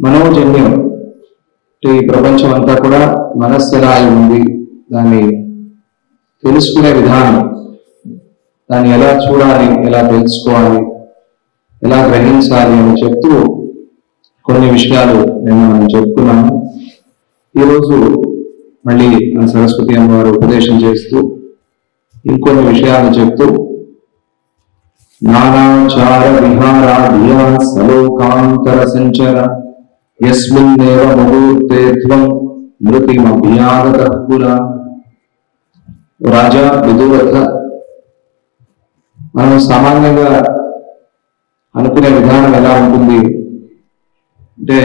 మనోజన్యం. ఈ ప్రపంచం అంతా కూడా మనస్సు ఎలా ఉంది, దాన్ని తెలుసుకునే విధానం, దాన్ని ఎలా చూడాలి, ఎలా తెలుసుకోవాలి, ఎలా గ్రహించాలి అని చెప్తూ కొన్ని విషయాలు మనం చెప్పుకున్నాము. ఈరోజు మళ్ళీ సరస్వతి అమ్మవారు ఉపదేశం చేస్తూ ఇంకొన్ని విషయాలు చెప్తూ నానాచార విహారాఢ్య సలోకాంతర సంచర యస్మిన్నేవ ముహూర్తే త్వం మృతిమభ్యాగతః పురా. రాజా విదురథ, మనం సామాన్యంగా అనుకునే విధానం ఎలా ఉంటుంది అంటే,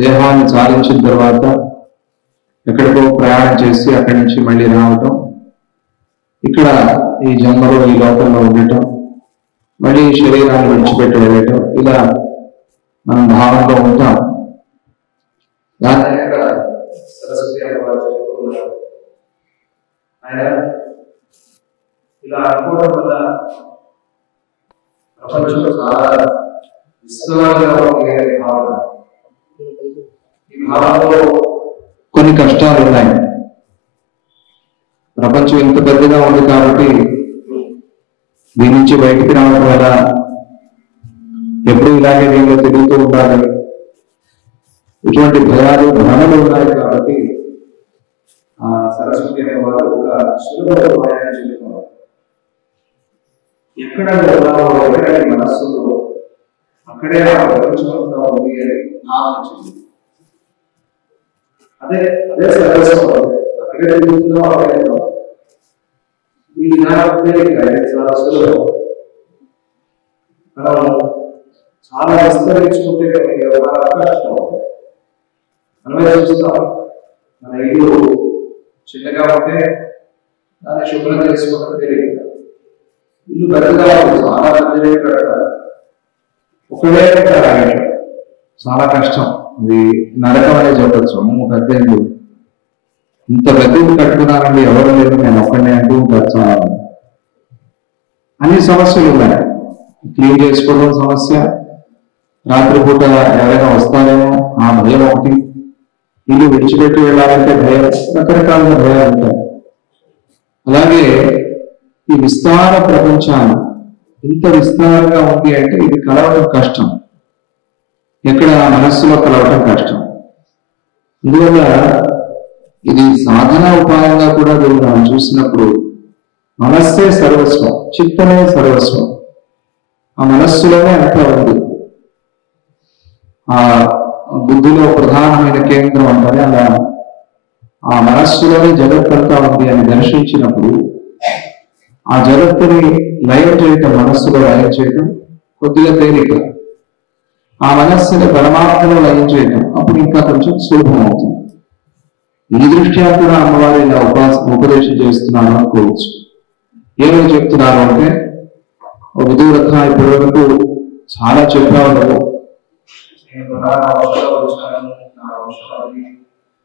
దేహాన్ని చాలించిన తర్వాత ఎక్కడికో ప్రయాణం చేసి అక్కడి నుంచి మళ్ళీ రావటం, ఇక్కడ ఈ జన్మలో ఈ లోకంలో ఉండటం, మళ్ళీ శరీరాన్ని విడిచిపెట్టి వెళ్ళటం, ఇలా మనం భావంలో ఉంటాం. దాన్ని సరస్వతి అమ్మవారు చెప్తున్నారు, ఆయన ఇలా అనుకోవడం వల్ల ప్రపంచం చాలా విస్తారంగా ఉంది అనే భావన. ఈ భావనలో కొన్ని కష్టాలు ఉన్నాయి. ప్రపంచం ఇంత పెద్దగా ఉంది కాబట్టి దీని నుంచి బయటికి రావడం వల్ల ఎప్పుడు ఇలాగే దీనిలో తిరుగుతూ ఉండాలి, ఇటువంటి భయాలు భ్రమలు ఉన్నాయి. కాబట్టి ఆ సరస్వతి అనే వారు ఒక సులభ ఉపాయాన్ని చెప్తున్నారు. ఎక్కడ ఎక్కడ మనస్సులో అక్కడే ఆ ప్రపంచంగా ఉంది అని ఆలోచించింది. అదే అదే సర్వస్వం, అక్కడే తిరుగుతుందో అక్కడే ఈ విధానం చాలా సులభం. మనం చాలా విస్తరించుకుంటే అవకాశం అవుతుంది. మనమే చూస్తాం, మన ఇల్లు చిన్నగా ఉంటే దాన్ని శుభ్రం చేసుకోవడం తెలియదు. ఇల్లు పెద్దగా ఉంది, చాలా పెద్దగా కడతారు, ఒకడే కట్టాలి, చాలా కష్టం. ఇది నరకం అనే చెప్పచ్చు. పెద్ద ఇల్లు, ఇంత పెద్ద ఇల్లు కట్టుకున్నానండి, ఎవరు లేదు, నేను ఒక్కడే అంటూ చాలా అన్ని సమస్యలు ఉన్నాయి. క్లీన్ చేసుకోవడం సమస్య, రాత్రిపూట ఎవరైనా వస్తారేమో ఆ భయం ఒకటి, ఇల్లు విడిచిపెట్టి వెళ్ళాలంటే భయం, రకరకాల భయాలు ఉంటాయి. అలాగే ఈ విస్తార ప్రపంచాన్ని ఇంత విస్తారంగా ఉంది అంటే ఇది కలవడం కష్టం, ఎక్కడ మనస్సులో కలవడం కష్టం. అందువల్ల ఇది సాధన ఉపాయంగా కూడా దీన్ని మనం చూసినప్పుడు మనస్సే సర్వస్వం, చిత్తమే సర్వస్వం. ఆ మనస్సులోనే అంతా ఉంది. ఆ బుద్ధిలో ప్రధానమైన కేంద్రం అంటారే, అలా ఆ మనస్సులోనే జగత్తంతా ఉంది అని దర్శించినప్పుడు ఆ జగత్తుని లయం చేయటం, మనస్సులో లయం చేయటం కొద్దిగా తేలిక. ఆ మనస్సుని పరమాత్మలో లయం చేయటం అప్పుడు ఇంకా కొంచెం సులభం అవుతుంది. ఈ దృష్ట్యా కూడా అమ్మవారి ఇలా ఉపదేశం చేస్తున్నారు అనుకోవచ్చు. ఏమని చెప్తున్నారు అంటే, విదురథ, ఇప్పటి వరకు చాలా చెప్పావు,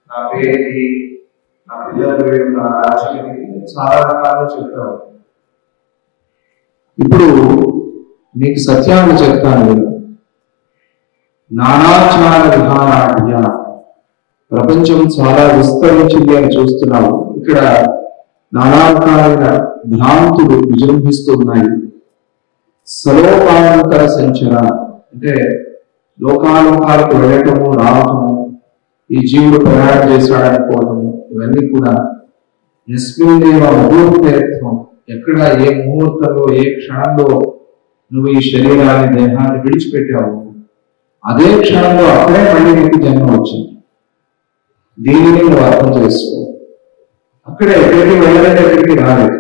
నా పేరు, నా పిల్లలు, నా రాజ్యం, చాలా రకాలుగా చెప్పావు. ఇప్పుడు నీకు సత్యాన్ని చెప్తాను. నానాచార విహారాఢ్య, ప్రపంచం చాలా విస్తరించింది అని చూస్తున్నావు. ఇక్కడ నానాకాలైన భ్రాంతులు విజృంభిస్తున్నాయి. సలోకాంతర సంచర అంటే లోకాలోకాలకు వెళ్ళటము, రావటము, ఈ జీవుడు ప్రయాణం చేశాడనుకోవటము, ఇవన్నీ కూడా యస్మిన్నేవ ముహూర్తేత్వం, ఎక్కడ ఏ ముహూర్తంలో ఏ క్షణంలో నువ్వు ఈ శరీరాన్ని, దేహాన్ని విడిచిపెట్టావు, అదే క్షణంలో అక్కడే మళ్ళీ నీకు జన్మ వచ్చింది. దీనిని నువ్వు అర్థం చేసుకో. అక్కడే ఎక్కడికి వెళ్ళలేదు, ఎక్కడికి రాలేదు,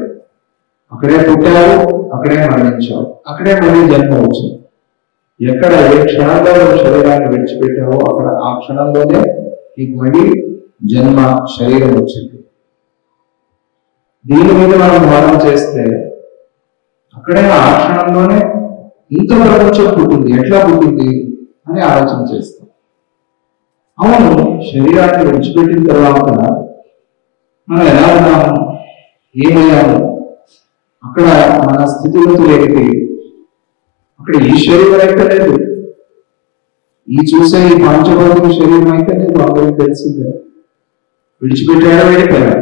అక్కడే పుట్టావు, అక్కడే మరణించావు, అక్కడే మళ్ళీ జన్మ వచ్చింది. ఎక్కడ ఏ క్షణంలో నువ్వు శరీరాన్ని విడిచిపెట్టావో అక్కడ ఆ క్షణంలోనే నీకు మళ్ళీ జన్మ, శరీరం వచ్చింది. దీని మీద మనం భావన చేస్తే అక్కడే ఆ క్షణంలోనే ఇంత ప్రపంచం పుట్టింది, ఎట్లా పుట్టింది అని ఆలోచన చేస్తాం. అవును, శరీరాన్ని విడిచిపెట్టిన తర్వాత మనం ఎలా ఉన్నాము, ఏమయ్యాము, అక్కడ మన స్థితిగతులు ఏంటి, అక్కడ ఈ శరీరం ఎక్కలేదు, ఈ చూసే ఈ పంచభౌతిక శరీరం అయితే నేను అందరికీ తెలిసిందే, విడిచిపెట్టాడో వెళ్ళిపోయాడు,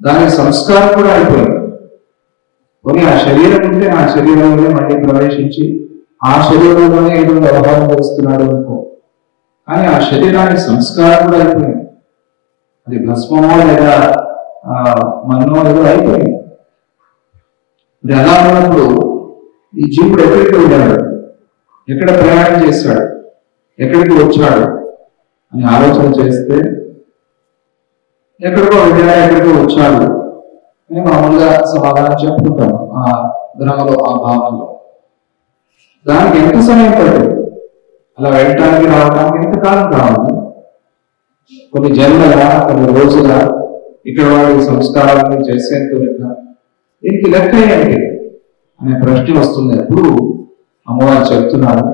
దానికి సంస్కారం కూడా అయిపోయింది. కొన్ని ఆ శరీరం ఉంటే ఆ శరీరంలోనే మళ్ళీ ప్రవేశించి ఆ శరీరంలోనే ఏదో వ్యవహారం చేస్తున్నాడు అనుకో, కానీ ఆ శరీరానికి సంస్కారం కూడా అయిపోయింది. అది భస్మమో లేదా మన్నో ఏదో అయిపోయింది. మరి అలా ఉన్నప్పుడు ఈ జీవుడు ఎక్కడికి వెళ్ళాడు, ఎక్కడ ప్రయాణం చేశాడు, ఎక్కడికి వచ్చాడు అని ఆలోచన చేస్తే ఎక్కడికో వెళ్ళాడు, ఎక్కడికో వచ్చాడు అని మామూలుగా సమాధానం చెప్పుకుంటాం ఆ భ్రమలో, ఆ భావంలో. దానికి ఎంత సమయం పడుతుంది? అలా వెళ్ళటానికి రావడానికి ఎంతకాలం రావాలి? కొన్ని జన్మల, కొన్ని రోజుల, ఇక్కడ వాడి సంస్కారాన్ని చేసేంత లెక్క, దీనికి లెక్క ఏంటి అనే ప్రశ్న వస్తుంది. అప్పుడు అమ్మవారు చెప్తున్నారు,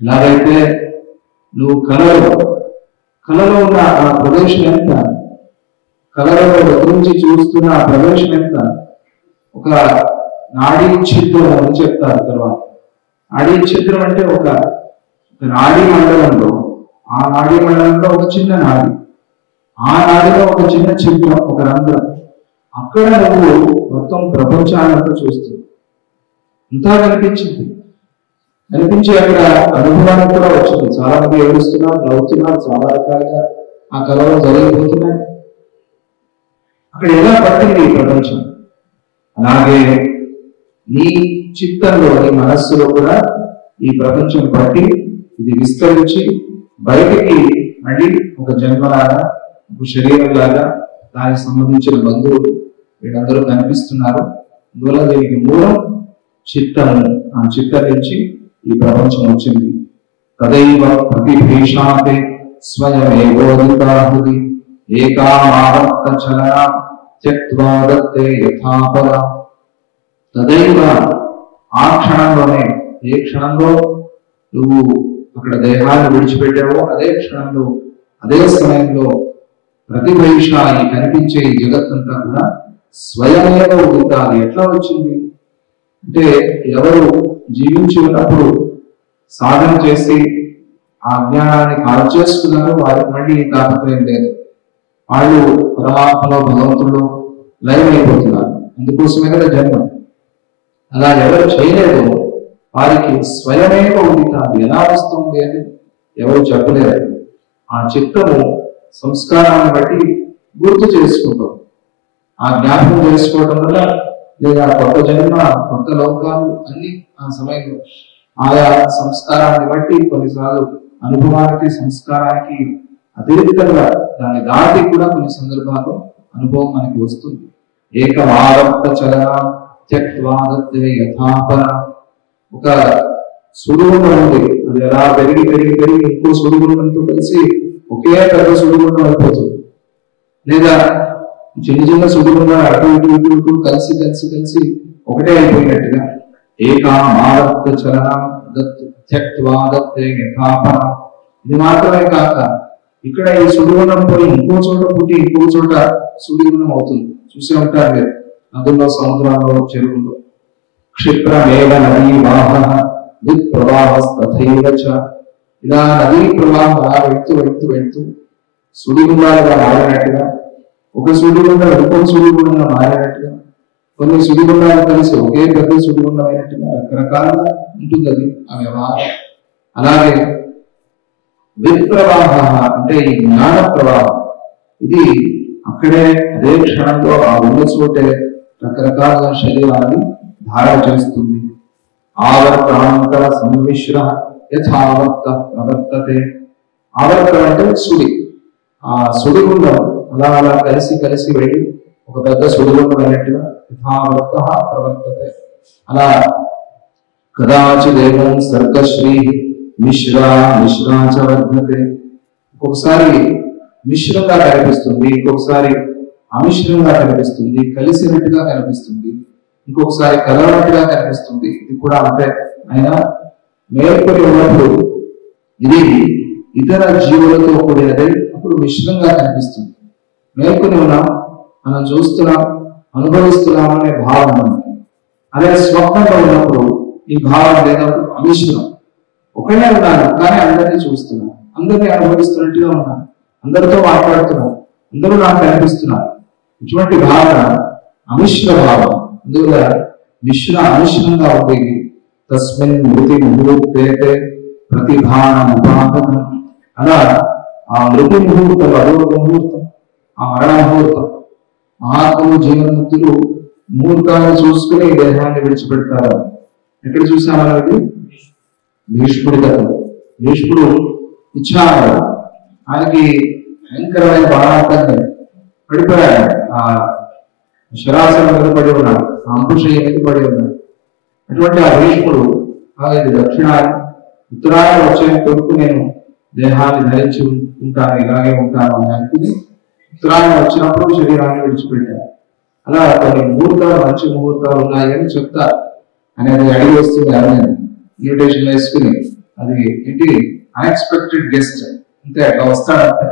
ఎలాగైతే నువ్వు కలలో ఉన్న ఆ ప్రదేశం ఎంత, కలలో గురించి చూస్తున్న ఆ ప్రదేశం ఎంత, ఒక నాడీ ఛిద్రం అని చెప్తారు. తర్వాత నాడీ ఛిద్రం అంటే ఒక నాడీ మండలంలో, ఆ నాడీ మండలంలో ఒక చిన్న నాడి, ఆ నాడిలో ఒక చిన్న ఛిద్రం, ఒక రంధ్రం, అక్కడ నువ్వు మొత్తం ప్రపంచానంతా చూస్తుంది. అంతా కనిపించింది. కనిపించి అక్కడ అనుభవానికి కూడా వచ్చింది. చాలా మంది ఏడుస్తున్నారు, నవ్వుతున్నారు, చాలా రకాలుగా ఆ కళలో జరిగిపోతున్నాయి. అక్కడ ఎలా పట్టింది ఈ ప్రపంచం? అలాగే నీ చిత్తంలో, నీ మనస్సులో కూడా ఈ ప్రపంచం పట్టి ఇది విస్తరించి బయటికి మళ్ళీ ఒక జన్మలాగా, ఒక శరీరంలాగా, దానికి సంబంధించిన బంధువులు వీళ్ళందరూ కనిపిస్తున్నారు. అందువల్ల దీనికి మూలం చిత్తము. ఆ చిత్తం నుంచి ఈ ప్రపంచం వచ్చింది. తదైవ ప్రతిభీషాతే స్వయమేవోదితాహుది ఏకామావర్త చలన త్యక్త్వా దత్తే యథాపర. తదైవ ఆ క్షణంలోనే, ఏ క్షణంలో నువ్వు అక్కడ దేహాన్ని విడిచిపెట్టావో అదే క్షణంలో, అదే సమయంలో ప్రతిభీష, ఈ కనిపించే ఈ జగత్తంతా కూడా స్వయమేవ ఉదితాది. ఎట్లా వచ్చింది అంటే, ఎవరు జీవించి ఉన్నప్పుడు సాధన చేసి ఆ జ్ఞానాన్ని కాల్చేస్తున్నారో వారికి మళ్ళీ తాపత్రయం లేదు. వాళ్ళు పరమాత్మలో, భగవంతుల్లో లయం అయిపోతున్నారు. అందుకోసమే కదా జన్మ. అలా ఎవరు చేయలేదో వారికి స్వయమేవ ఉదితాది. ఎలా వస్తుంది అని ఎవరు చెప్పలేరు. ఆ చిత్తము సంస్కారాన్ని బట్టి గుర్తు చేసుకుంటాం. ఆ జ్ఞాపకం చేసుకోవడం వల్ల, లేదా కొత్త జన్మ, కొత్త లోకాలు అన్ని ఆ సమయంలో ఆయా సంస్కారాన్ని బట్టి, కొన్నిసార్లు అనుభవానికి, సంస్కారానికి అతిరిక్తంగా దాన్ని దాటి కూడా కొన్ని సందర్భాల్లో అనుభవం మనకి వస్తుంది. ఏకమావర్త చలన త్యక్త్వా దత్తే యథాపర. ఒక సుడిగుండం ఉంది, అది ఎలా పెరిగి పెరిగి పెరిగి ఇంకో సుడిగుండంతో కలిసి ఒకే పెద్ద సుడిగుండం అయిపోతుంది. లేదా చిన్న చిన్న సుడిగుండాలు అటు ఇటు ఇటు ఇటు కలిసి కలిసి కలిసి ఒకటే అయిపోయినట్టుగా ఏకామావర్త చలన త్యక్త్వా దత్తే యథాపర. ఇది మాత్రమే కాక ఇక్కడ ఈ సుడిగుండం పోయి ఇంకో చోట పుట్టి ఇంకో చోట సుడిగుండం అవుతుంది. చూసే ఉంటారు మీరు నదుల్లో, సముద్రాల్లో, చెరువుల్లో. క్షిప్రమేవ నదీ వాహ దిక్ప్రవాహస్తథైవ చ. ఇలా నదీ ప్రవాహం వెళ్తూ వెళ్తూ వెళ్తూ సుడిగుండాలుగా మారినట్టుగా, ఒక సుడిగుండం ఇంకొక సుడిగుండంగా మారినట్టుగా, కొన్ని సుడిగుండాలు కలిసి ఒకే పెద్ద సుడిగుండం అయినట్టుగా రకరకాలుగా ఉంటుంది అది ఆ వ్యవహారం. అలాగే విప్రవాహ అంటే ఈ జ్ఞాన ప్రవాహం, ఇది అక్కడే అదే క్షణంలో ఆ ఉన్న చోటే రకరకాల శరీరాన్ని ధారణ చేస్తుంది. ఆవర్తాంతర సమ్మిశ్ర యథావర్త ప్రవర్తతే. ఆవర్తం అంటే సుడి. ఆ సుడిగుండం అలా అలా కలిసి కలిసి వెళ్ళి ఒక పెద్ద సుడిగుండం అయినట్టుగా యథావర్త ప్రవర్తతే. అలా కదాచిదేవం సర్గశ్రీ మిశ్రా మిశ్రా చ వర్ధతే. ఒక్కొక్కసారి మిశ్రంగా కనిపిస్తుంది, ఇంకొకసారి అమిశ్రంగా కనిపిస్తుంది, కలిసినట్టుగా కనిపిస్తుంది, ఇంకొకసారి కలవనట్టుగా కనిపిస్తుంది. ఇది కూడా అంతే. అయినా మేల్కొని ఉన్నప్పుడు ఇది ఇతర జీవులతో కూడినదై అప్పుడు మిశ్రంగా కనిపిస్తుంది. మేల్కొని ఉన్నాం, మనం చూస్తున్నాం, అనుభవిస్తున్నాం అనే భావన మనకి. అదే స్వప్నంలో ఉన్నప్పుడు ఈ భావన లేనప్పుడు అమిశ్రం, ఒక ఒక్కనే ఉన్నాను కానీ అందరినీ చూస్తున్నాను, అందరినీ అనుభవిస్తున్నట్టుగా ఉన్నాను, అందరితో మాట్లాడుతున్నాను, అందరూ నాకు కనిపిస్తున్నారు. ఇటువంటి భావన అమిశ్ర భావం, అందువల్ల అమిశ్రంగా ఉండేది. తస్మిన్ మృతి ముహూర్తే ప్రతిభానం ఉపాగతం. అలా ఆ మృతి ముహూర్తం, అదొక ముహూర్తం, ఆ మరణ ముహూర్తం. మహాత్ములు జీవన్ముక్తులు ముహూర్తాన్ని చూసుకుని దేహాన్ని విడిచిపెడతారు. ఎక్కడ చూసామన్నది భీష్ముడి కథ. భీష్ముడు ఇచ్చాడు, ఆయనకి భయంకరమైన బాణార్థంగా పడిపోయాడు. ఆ శరాసనం మీద పడి ఉన్నాడు, అంకుశయ్య మీద పడి ఉన్నాడు. అటువంటి ఆ భీష్ముడు అలాగే దక్షిణాయనం ఉత్తరాయణం వచ్చే కొరకు నేను దేహాన్ని ధరించి ఉంటాను, ఇలాగే ఉంటాను అని అనుకుని ఉత్తరాయణం వచ్చినప్పుడు శరీరాన్ని విడిచిపెట్టారు. అలా కొన్ని ముహూర్తాలు, మంచి ముహూర్తాలు ఉన్నాయని చెప్తారు. అనేది అడిగి వస్తుంది, అదే ఇన్విటేషన్ వేసుకుని అది ఏంటి అన్ఎక్స్పెక్టెడ్ గెస్ట్ అంతే, అట్లా వస్తాడంతే.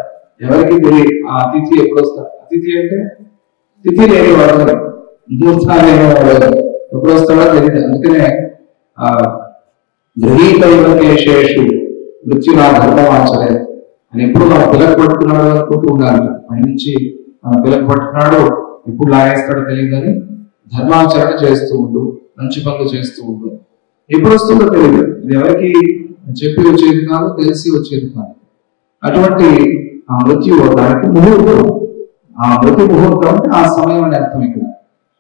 ఎవరికి తెలియదు ఆ అతిథి ఎప్పుడు వస్తాడు. అతిథి అంటే తిథి లేని వాడు, ముహూర్తాలు లేని వాడు ఎప్పుడు వస్తాడో తెలియదు. అందుకనే ఆ గ్రహీతైవకేశేషు మృత్యునా ధర్మవాచలేదు అని ఎప్పుడు మనం పిల్లలు పట్టుకున్నాడు అనుకుంటూ ఉండాలి. మన నుంచి మనం పిల్లలు పట్టుకున్నాడు, ఎప్పుడు లాగేస్తాడో తెలియదు కానీ ధర్మాచరణ చేస్తూ ఉండు, మంచి పనులు చేస్తూ ఉండు. ఎప్పుడు వస్తుందో తెలియదు, ఇది ఎవరికి చెప్పి వచ్చేది కాదు, తెలిసి వచ్చేది కాదు. అటువంటి ఆ మృత్యు దానికి ముహూర్తం, ఆ మృతి ముహూర్తం అంటే ఆ సమయం అని అర్థం. ఇక్కడ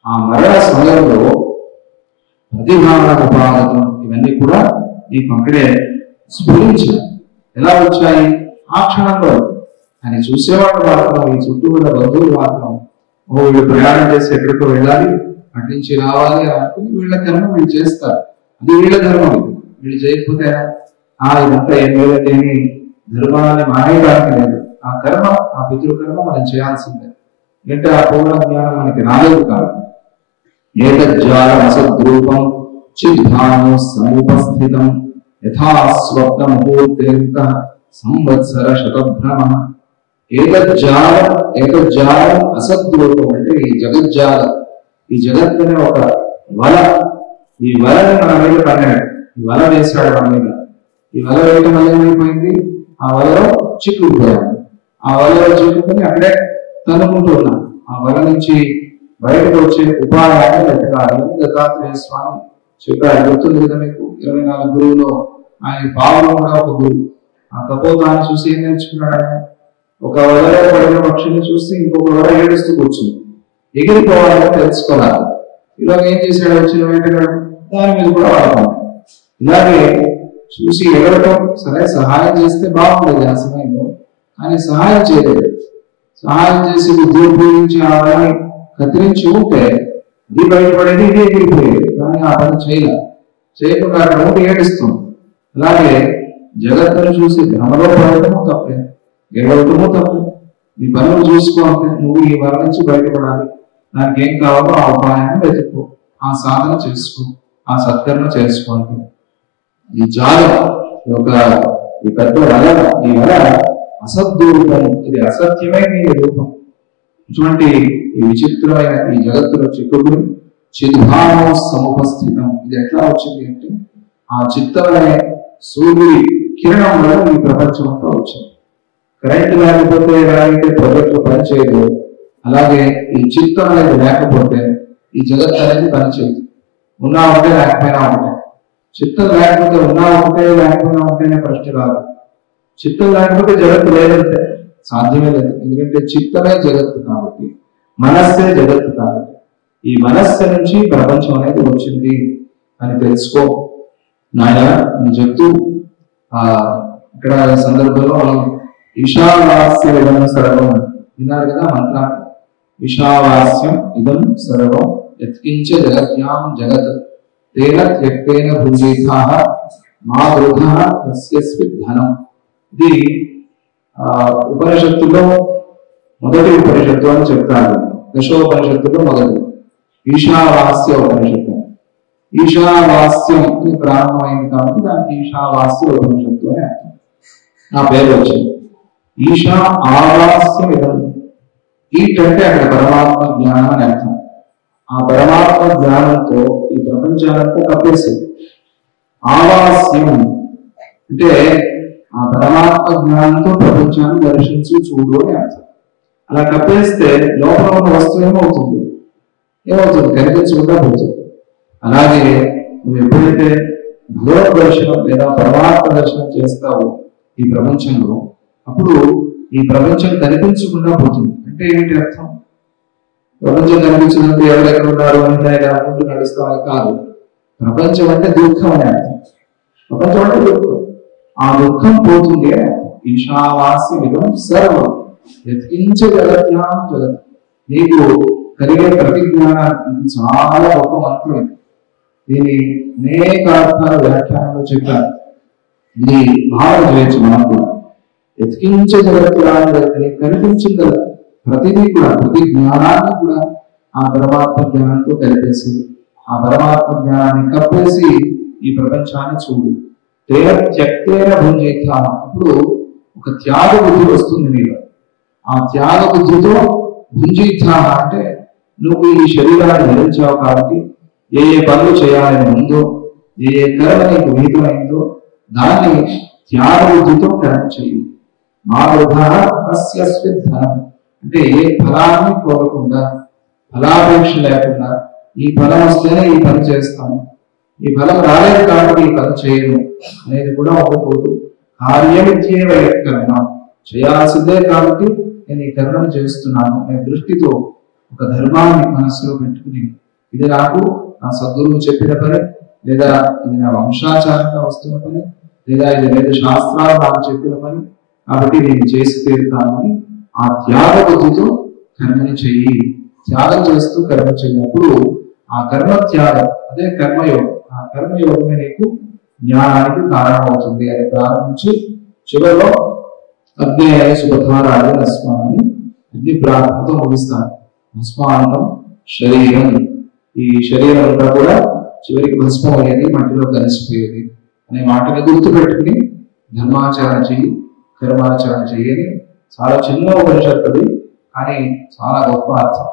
ఆ మరణ సమయంలో ప్రతిభాన ఉపాగతం ఇవన్నీ కూడా ఈ పక్కడే స్ఫురించాయి. ఎలా వచ్చాయి? ఆ క్షణంలో ఆయన చూసేవాడు మాత్రం, ఈ చుట్టూ ఉన్న బంధువులు మాత్రం వీళ్ళు ప్రయాణం చేసి ఎక్కడికో వెళ్ళాలి, అటు నుంచి రావాలి అనుకుని వీళ్ళ కర్మ వీళ్ళు చేస్తారు. అది వీళ్ళ ధర్మం. వీళ్ళు చేయకపోతే ఇదంతా ఏం లేదండి అని ధర్మాన్ని మానేయడానికి లేదు. ఆ కర్మ, ఆ పితృకర్మ మనం చేయాల్సిందే. అంటే ఆ పూర్ణ జ్ఞానం మనకి రాలేదు కాబట్టి. ఏతజ్జాలం అసద్రూపం చిద్భాను సముపస్థితం యథా స్వప్న ముహూర్తేంత సంవత్సర శతభ్రమ. ఏతజ్జాలం అసద్రూపం అంటే ఈ జగజ్జాలం, ఈ జగత్ అనే ఒక వల, ఈ వలని మన మీద పన్నాడు, ఈ వల వేశాడు మన మీద. ఈ వల వేయటం వల్ల ఏమైపోయింది? ఆ వలలో చిక్కుకుపోయాడు. ఆ వలలో చిక్కుకుని అక్కడే తనుకుంటూ ఉన్నాం. ఆ వల నుంచి బయటకు వచ్చే ఉపాయాన్ని వెతకాలి. దత్తాత్రేయ స్వామి చెప్పాడు, గుర్తుంది కదా మీకు, 24 గురువులో ఆయన బావులో కూడా ఒక గురువు. ఆ తపోదాన్ని చూసి ఏం నేర్చుకున్నాడు ఆయన? ఒక వలలో పడిన పక్షిని చూసి ఇంకొక వల ఏడుస్తూ కూర్చుంది. ఎగిరిపోవాలని తెలుసుకోవాలి. ఇలాగ ఏం చేశాడు? వచ్చిన వెంటనే దాని మీద కూడా వాడుకోండి. ఇలాగే చూసి ఎగరటం సరే, సహాయం చేస్తే బాగుండేది ఆ సమయంలో, కానీ సహాయం చేయలేదు. సహాయం చేసి బుద్ధి ఉపయోగించి ఆ వలని కత్తిరించి ఉంటే ఇది బయటపడేది, ఇది ఎగిరిపోయేది. కానీ ఆ పని చేయకుండా అక్కడ ఉండి ఏడుస్తుంది. అలాగే జగత్తును చూసి భ్రమలో పడటము తప్పే, గెలవటము తప్పే. ఈ పనులు చూసుకో అంటే నువ్వు ఈ వల నుంచి బయటపడాలి, దానికి ఏం కావాలో ఆ ఉపాయాన్ని వెతుక్కో, ఆ సాధన చేసుకో, ఆ సత్కరణ చేసుకో. ఈ జాలం ఈ పెద్ద వల, ఈ వల అసద్రూపం, ఇది అసత్యమైన ఈ రూపం. ఇటువంటి ఈ విచిత్రమైన ఈ జగత్తులో చిక్కుకుని చిద్భానో సముపస్థితం. ఇది ఎట్లా వచ్చింది అంటే ఆ చిత్తం అనే సూర్యుడి కిరణం వల్ల ఈ ప్రపంచం అంతా వచ్చింది. కరెంట్ లేకపోతే ఎలాగైతే ప్రాజెక్టులు పనిచేయదు, అలాగే ఈ చిత్తం అనేది లేకపోతే ఈ జగత్ అనేది పనిచేయదు. ఉన్నా ఉంటే లేకపోయినా ఉంటే. చిత్తం లేకపోతే ఉన్నా ఉంటే లేకపోయినా ఉంటేనే ప్రశ్న రాదు. చిత్తం లేకపోతే జగత్తు లేదంటే సాధ్యమే లేదు. ఎందుకంటే చిత్తమే జగత్తు కాబట్టి, మనస్సే జగత్తు కాబట్టి, ఈ మనస్సు నుంచి ప్రపంచం అనేది వచ్చింది అని తెలుసుకో నాయన అని చెప్తూ ఇక్కడ సందర్భంలో మనం ఈశావాస్య ఇదం సర్వం విన్నారు కదా మంత్రాన్ని. ఈశావాస్యం ఇదం సర్వం యత్కించ జగత్యాం జగత్ తేన త్యక్తేన భుంజీతాః మా వృధః తస్యస్వి ధనం. ఇది ఉపనిషత్తులో మొదటి ఉపనిషత్తు అని చెప్తారు. దశోపనిషత్తులో మొదటి ఈశావాస్య ఉపనిషత్తు. ఈశావాస్యం అని ప్రారంభమైంది కాబట్టి దానికి ఈశావాస్య ఉపనిషత్తు అని అర్థం. నా పేరు వచ్చింది. ఈశా ఆవాస్యం ఇదం. ఈట్ అంటే అక్కడ పరమాత్మ జ్ఞానం అని అర్థం. ఆ పరమాత్మ జ్ఞానంతో ఈ ప్రపంచానంతా కప్పేసింది. ఆవాస్యం అంటే ఆ పరమాత్మ జ్ఞానంతో ప్రపంచాన్ని దర్శించి చూడు అని అర్థం. అలా కప్పేస్తే లోపల ఉన్న వస్తువు ఏమవుతుంది కనిపించకుండా పోతుంది. అలాగే నువ్వు ఎప్పుడైతే భగవద్ దర్శనం లేదా పరమాత్మ దర్శనం చేస్తావో ఈ ప్రపంచంలో, అప్పుడు ఈ ప్రపంచం కనిపించకుండా పోతుంది. అంటే ఏంటి అర్థం? ప్రపంచం కనిపించినందుకు ఎవరెక్కడ ఉన్నారు అంటే అనుకుంటూ నడుస్తామని కాదు. ప్రపంచం అంటే దుఃఖం అని అర్థం. ప్రపంచం అంటే దుఃఖం, ఆ దుఃఖం పోతుంది అని అర్థం. ఈశావాస్యమిదం సర్వం యత్కించగలత్యాం జగత్. నీకు కలిగే ప్రతి జ్ఞానానికి ఇది చాలా గొప్ప మంత్రం. ఇది దీని అనేక అర్థాల వ్యాఖ్యానంలో చెప్పారు. ఇది భావన చేయొచ్చు మనం కూడా. ఎత్కించగలుగుతానికి కనిపించింది ప్రతిదీ కూడా, ప్రతి జ్ఞానాన్ని కూడా ఆ పరమాత్మ జ్ఞానంతో కలిపేసి, ఆ పరమాత్మ జ్ఞానాన్ని కప్పేసి ఈ ప్రపంచాన్ని చూడు. త్యక్తేన భుంజేత. ఇప్పుడు ఒక త్యాగ బుద్ధి వస్తుంది నీలో. ఆ త్యాగ బుద్ధితో భుంజీత అంటే నువ్వు ఈ శరీరాన్ని ధరించావు కాబట్టి ఏ పనులు చేయాలని ఉందో, ఏ కర్మ నీకు విహితమైందో దాన్ని త్యాగ బుద్ధితో కర్మ చేయి. మా ధనం అంటే ఏ ఫలాన్ని కోరకుండా, ఫలాపేక్ష లేకుండా, ఈ ఫలం వస్తేనే ఈ పని చేస్తాను, ఈ ఫలం రాలేదు కాబట్టి ఈ పని చేయను అనేది కూడా ఉండకూడదు. కార్యమిత్యేవ కర్మ, చేయాల్సిందే కాబట్టి నేను ఈ కర్మను చేస్తున్నాను అనే దృష్టితో ఒక ధర్మాన్ని మనస్సులో పెట్టుకుని, ఇది నాకు నా సద్గురువు చెప్పిన పని, లేదా ఇది నా వంశాచారంగా వస్తున్న పని, లేదా ఇది వేద శాస్త్రాలు నాకు చెప్పిన పని కాబట్టి నేను చేసి తీరుతానని ఆ త్యాగ బుద్ధితో కర్మని చెయ్యి. త్యాగం చేస్తూ కర్మ చేయనప్పుడు ఆ కర్మ త్యాగం, అదే కర్మయోగం. ఆ కర్మయోగమే నీకు జ్ఞానానికి కారణమవుతుంది అని ప్రారంభించి చివరిలో అగ్నేయ సుపథారాజు అస్మాన్ని అగ్ని ప్రార్థనతో ముగిస్తాను. భస్మాంతం శరీరం, ఈ శరీరం అంతా కూడా చివరికి భస్మం అయ్యేది, మట్టిలో కలిసిపోయేది అనే మాటని గుర్తు పెట్టుకుని ధర్మాచరణ చెయ్యి, కర్మాచరణ చెయ్యని. చాలా చిన్న ఉపనిషత్తు కానీ చాలా గొప్ప అర్థం.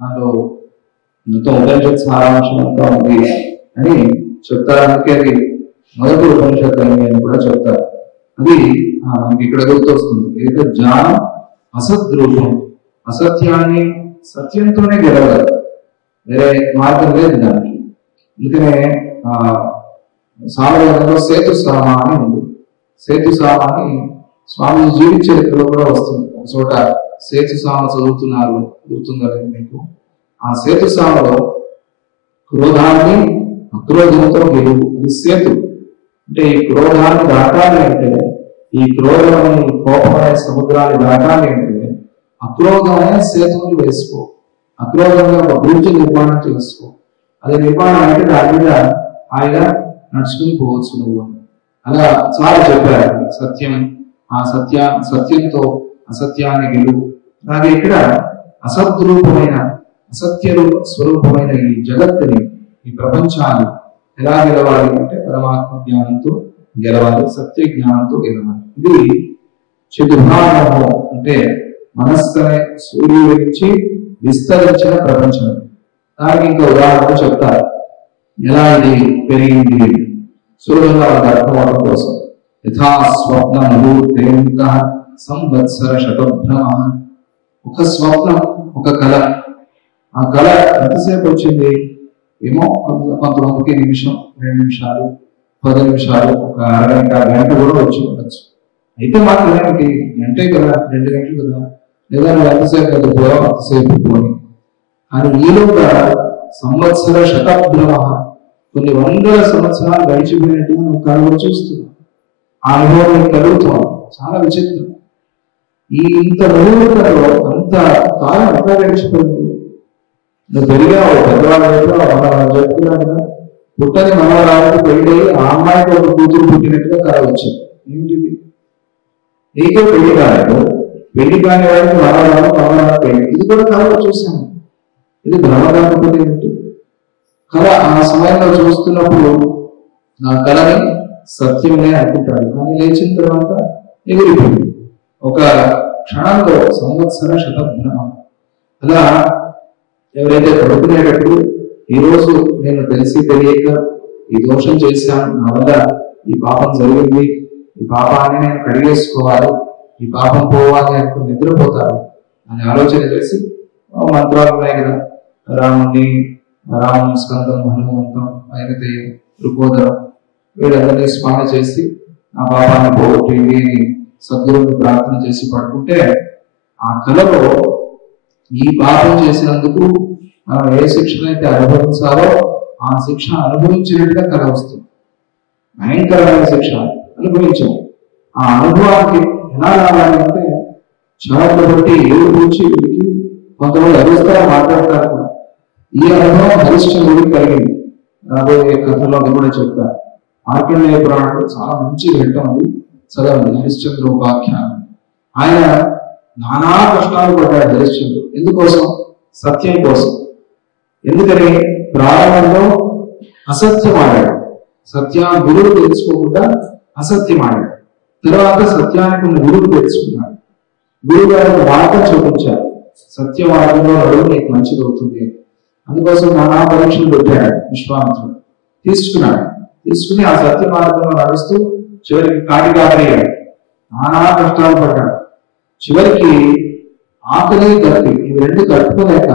దాంట్లో మొత్తం ఉపనిషత్ సారాంశం అంతా ఉంది అని చెప్తారు. అందుకే అది మొదటి ఉపనిషత్తు అని కూడా చెప్తారు. అది మనకి ఇక్కడ గుర్తొస్తుంది. ఏదో జ్ఞానం అసద్రూపం, అసత్యాన్ని సత్యంతోనే గెలవగలరు, వేరే మార్గం లేదు దానికి. అందుకనే సామవేదంలో సేతుసామ అని ఉంది. సేతుసామ అని స్వామి జీవిత చరిత్రలో కూడా వస్తుంది. ఒక చోట సేతుసామ చదువుతున్నారు, గుర్తుందా లేదు మీకు? ఆ సేతుసామలో క్రోధాన్ని అక్రోధంతో గెలువు, అది సేతు. అంటే ఈ క్రోధాన్ని దాటాలి అంటే, ఈ క్రోధం కోపం అనే సముద్రాన్ని దాటాలి అంటే అక్రోధం అనే సేతువుని వేసుకో, అక్రోధంగా ఒక బ్రిడ్జ్ నిర్మాణం చేసుకో. అది నిర్మాణం అంటే దాని మీద ఆయన నడుచుకుని పోవచ్చు నువ్వు అని. అలా చాలా చెప్పారు. సత్యం, ఆ సత్యంతో అసత్యాన్ని గెలువు. అలాగే ఇక్కడ అసద్రూపమైన, అసత్య స్వరూపమైన ఈ జగత్తుని, ఈ ప్రపంచాన్ని ఎలా గెలవాలి అంటే పరమాత్మ జ్ఞానంతో గెలవాలి, సత్య జ్ఞానంతో గెలవాలి. ఇది చతుర్భాగము అంటే మనస్సు అనే సూర్యుడి నుంచి విస్తరించిన ప్రపంచం. దానికి ఇంకా ఉదాహరణ చెప్తారు ఎలా ఇది పెరిగింది సులభంగా వాళ్ళకి అర్థం అవడం కోసం. యథా స్వప్న ముహూర్తేంత సంవత్సర శతభ్రమ. ఒక స్వప్నం, ఒక కళ. ఆ కళ ఎంతసేపు వచ్చింది ఏమో, కొంతమందికి నిమిషం, 2 నిమిషాలు, 10 నిమిషాలు, ఒక అరగంట, గంట కూడా వచ్చి ఉండొచ్చు. అయితే మాత్రం ఏమిటి, గంటే కదా, 2 గంటలు కదా, లేదా నువ్వు ఎంతసేపు కదా పోయావు అంతసేపు పోని. కానీ ఈలోగా సంవత్సర శతభ్రమ, కొన్ని వందల సంవత్సరాలు గడిచిపోయినట్టుగా నువ్వు కళలో చూస్తున్నావు. ఆ అనుభవం నీకు కలుగుతున్నావు. చాలా విచిత్రం. ఇంత మెరుగుదలలో అంత కాలం ఎట్లా గడిచిపోయింది? నువ్వు పెరిగావు, పెద్దవాళ్ళు చెప్తున్నావు కదా, పుట్టని మనవరాలకు పెళ్ళి ఆ అమ్మాయికి ఒక కూతురు పుట్టినట్టుగా కళ వచ్చింది. ఏమిటిది? నీకే పెళ్లి కాలేదు, పెళ్లి కాని వాడికి మనవరాలు, మనవరాలు పెళ్లి, ఇది కూడా కళలో చూసాము. ఇది భ్రమ కాకపోతే ఏమిటి? కళ ఆ సమయంలో చూస్తున్నప్పుడు నా కళని సత్యమే అనుకుంటాడు, కానీ లేచిన తర్వాత ఎగిరిపోయింది. ఒక క్షణంలో సంవత్సర శతభ్రమ. అలా ఎవరైతే పడుకునేటప్పుడు ఈరోజు నేను తెలిసి తెలియక ఈ దోషం చేశాను, నా వల్ల ఈ పాపం జరిగింది, ఈ పాపాన్ని నేను కడిగేసుకోవాలి, ఈ పాపం పోవాలి అనుకుని నిద్రపోతారు అని ఆలోచన చేసి మంత్రాలు ఉన్నాయి కదా, రాముని స్కందం, హనుమంతం, ఐనతేయం, రుకోదరం, వీళ్ళందరినీ స్మరణ చేసి ఆ పాపాన్ని పోగొట్టి సద్గురువుని ప్రార్థన చేసి పడుకుంటే ఆ కళలో ఈ పాపం చేసినందుకు మనం ఏ శిక్షనైతే అనుభవించాలో ఆ శిక్ష అనుభవించినట్టుగా కళ వస్తుంది. భయంకరమైన శిక్ష అనుభవించాం. ఆ అనుభవానికి ఎలా రావాలి అంటే చెమటలు బట్టి ఏడు నుంచి వీడికి కొంతమంది అరుస్తారా మాట్లాడతారు కూడా. ఈ అనుభవం హరిశ్చంద్రుడికి కలిగింది. రాబోయే కథలో అది కూడా చెప్తారు. మార్కండేయ పురాణంలో చాలా మంచి ఘట్టం అది, చదవండి. హరిశ్చంద్ర ఉపాఖ్యానం. ఆయన నానా కష్టాలు పడ్డాడు హరిశ్చంద్రుడు. ఎందుకోసం? సత్యం కోసం. ఎందుకని ప్రారంభంలో అసత్యం ఆడాడు, సత్యాన్ని గురువు తెలుసుకోకుండా అసత్యం ఆడాడు. తర్వాత సత్యానికి ఉన్న గురువు తెలుసుకున్నాడు. గురువు గారు మార్గం చూపించారు, సత్య మార్గంలో నడువు నీకు మంచిది అవుతుంది. అందుకోసం నానా పరీక్షలు పెట్టాడు విశ్వామిత్రుడు. తీసుకుని ఆ సత్య మార్గంలో నడుస్తూ చివరికి కాటిగారయ్యాడు. నానా కష్టాలు పడ్డాడు. చివరికి ఆకలి దప్పి ఇవి రెండు తట్టుకోలేక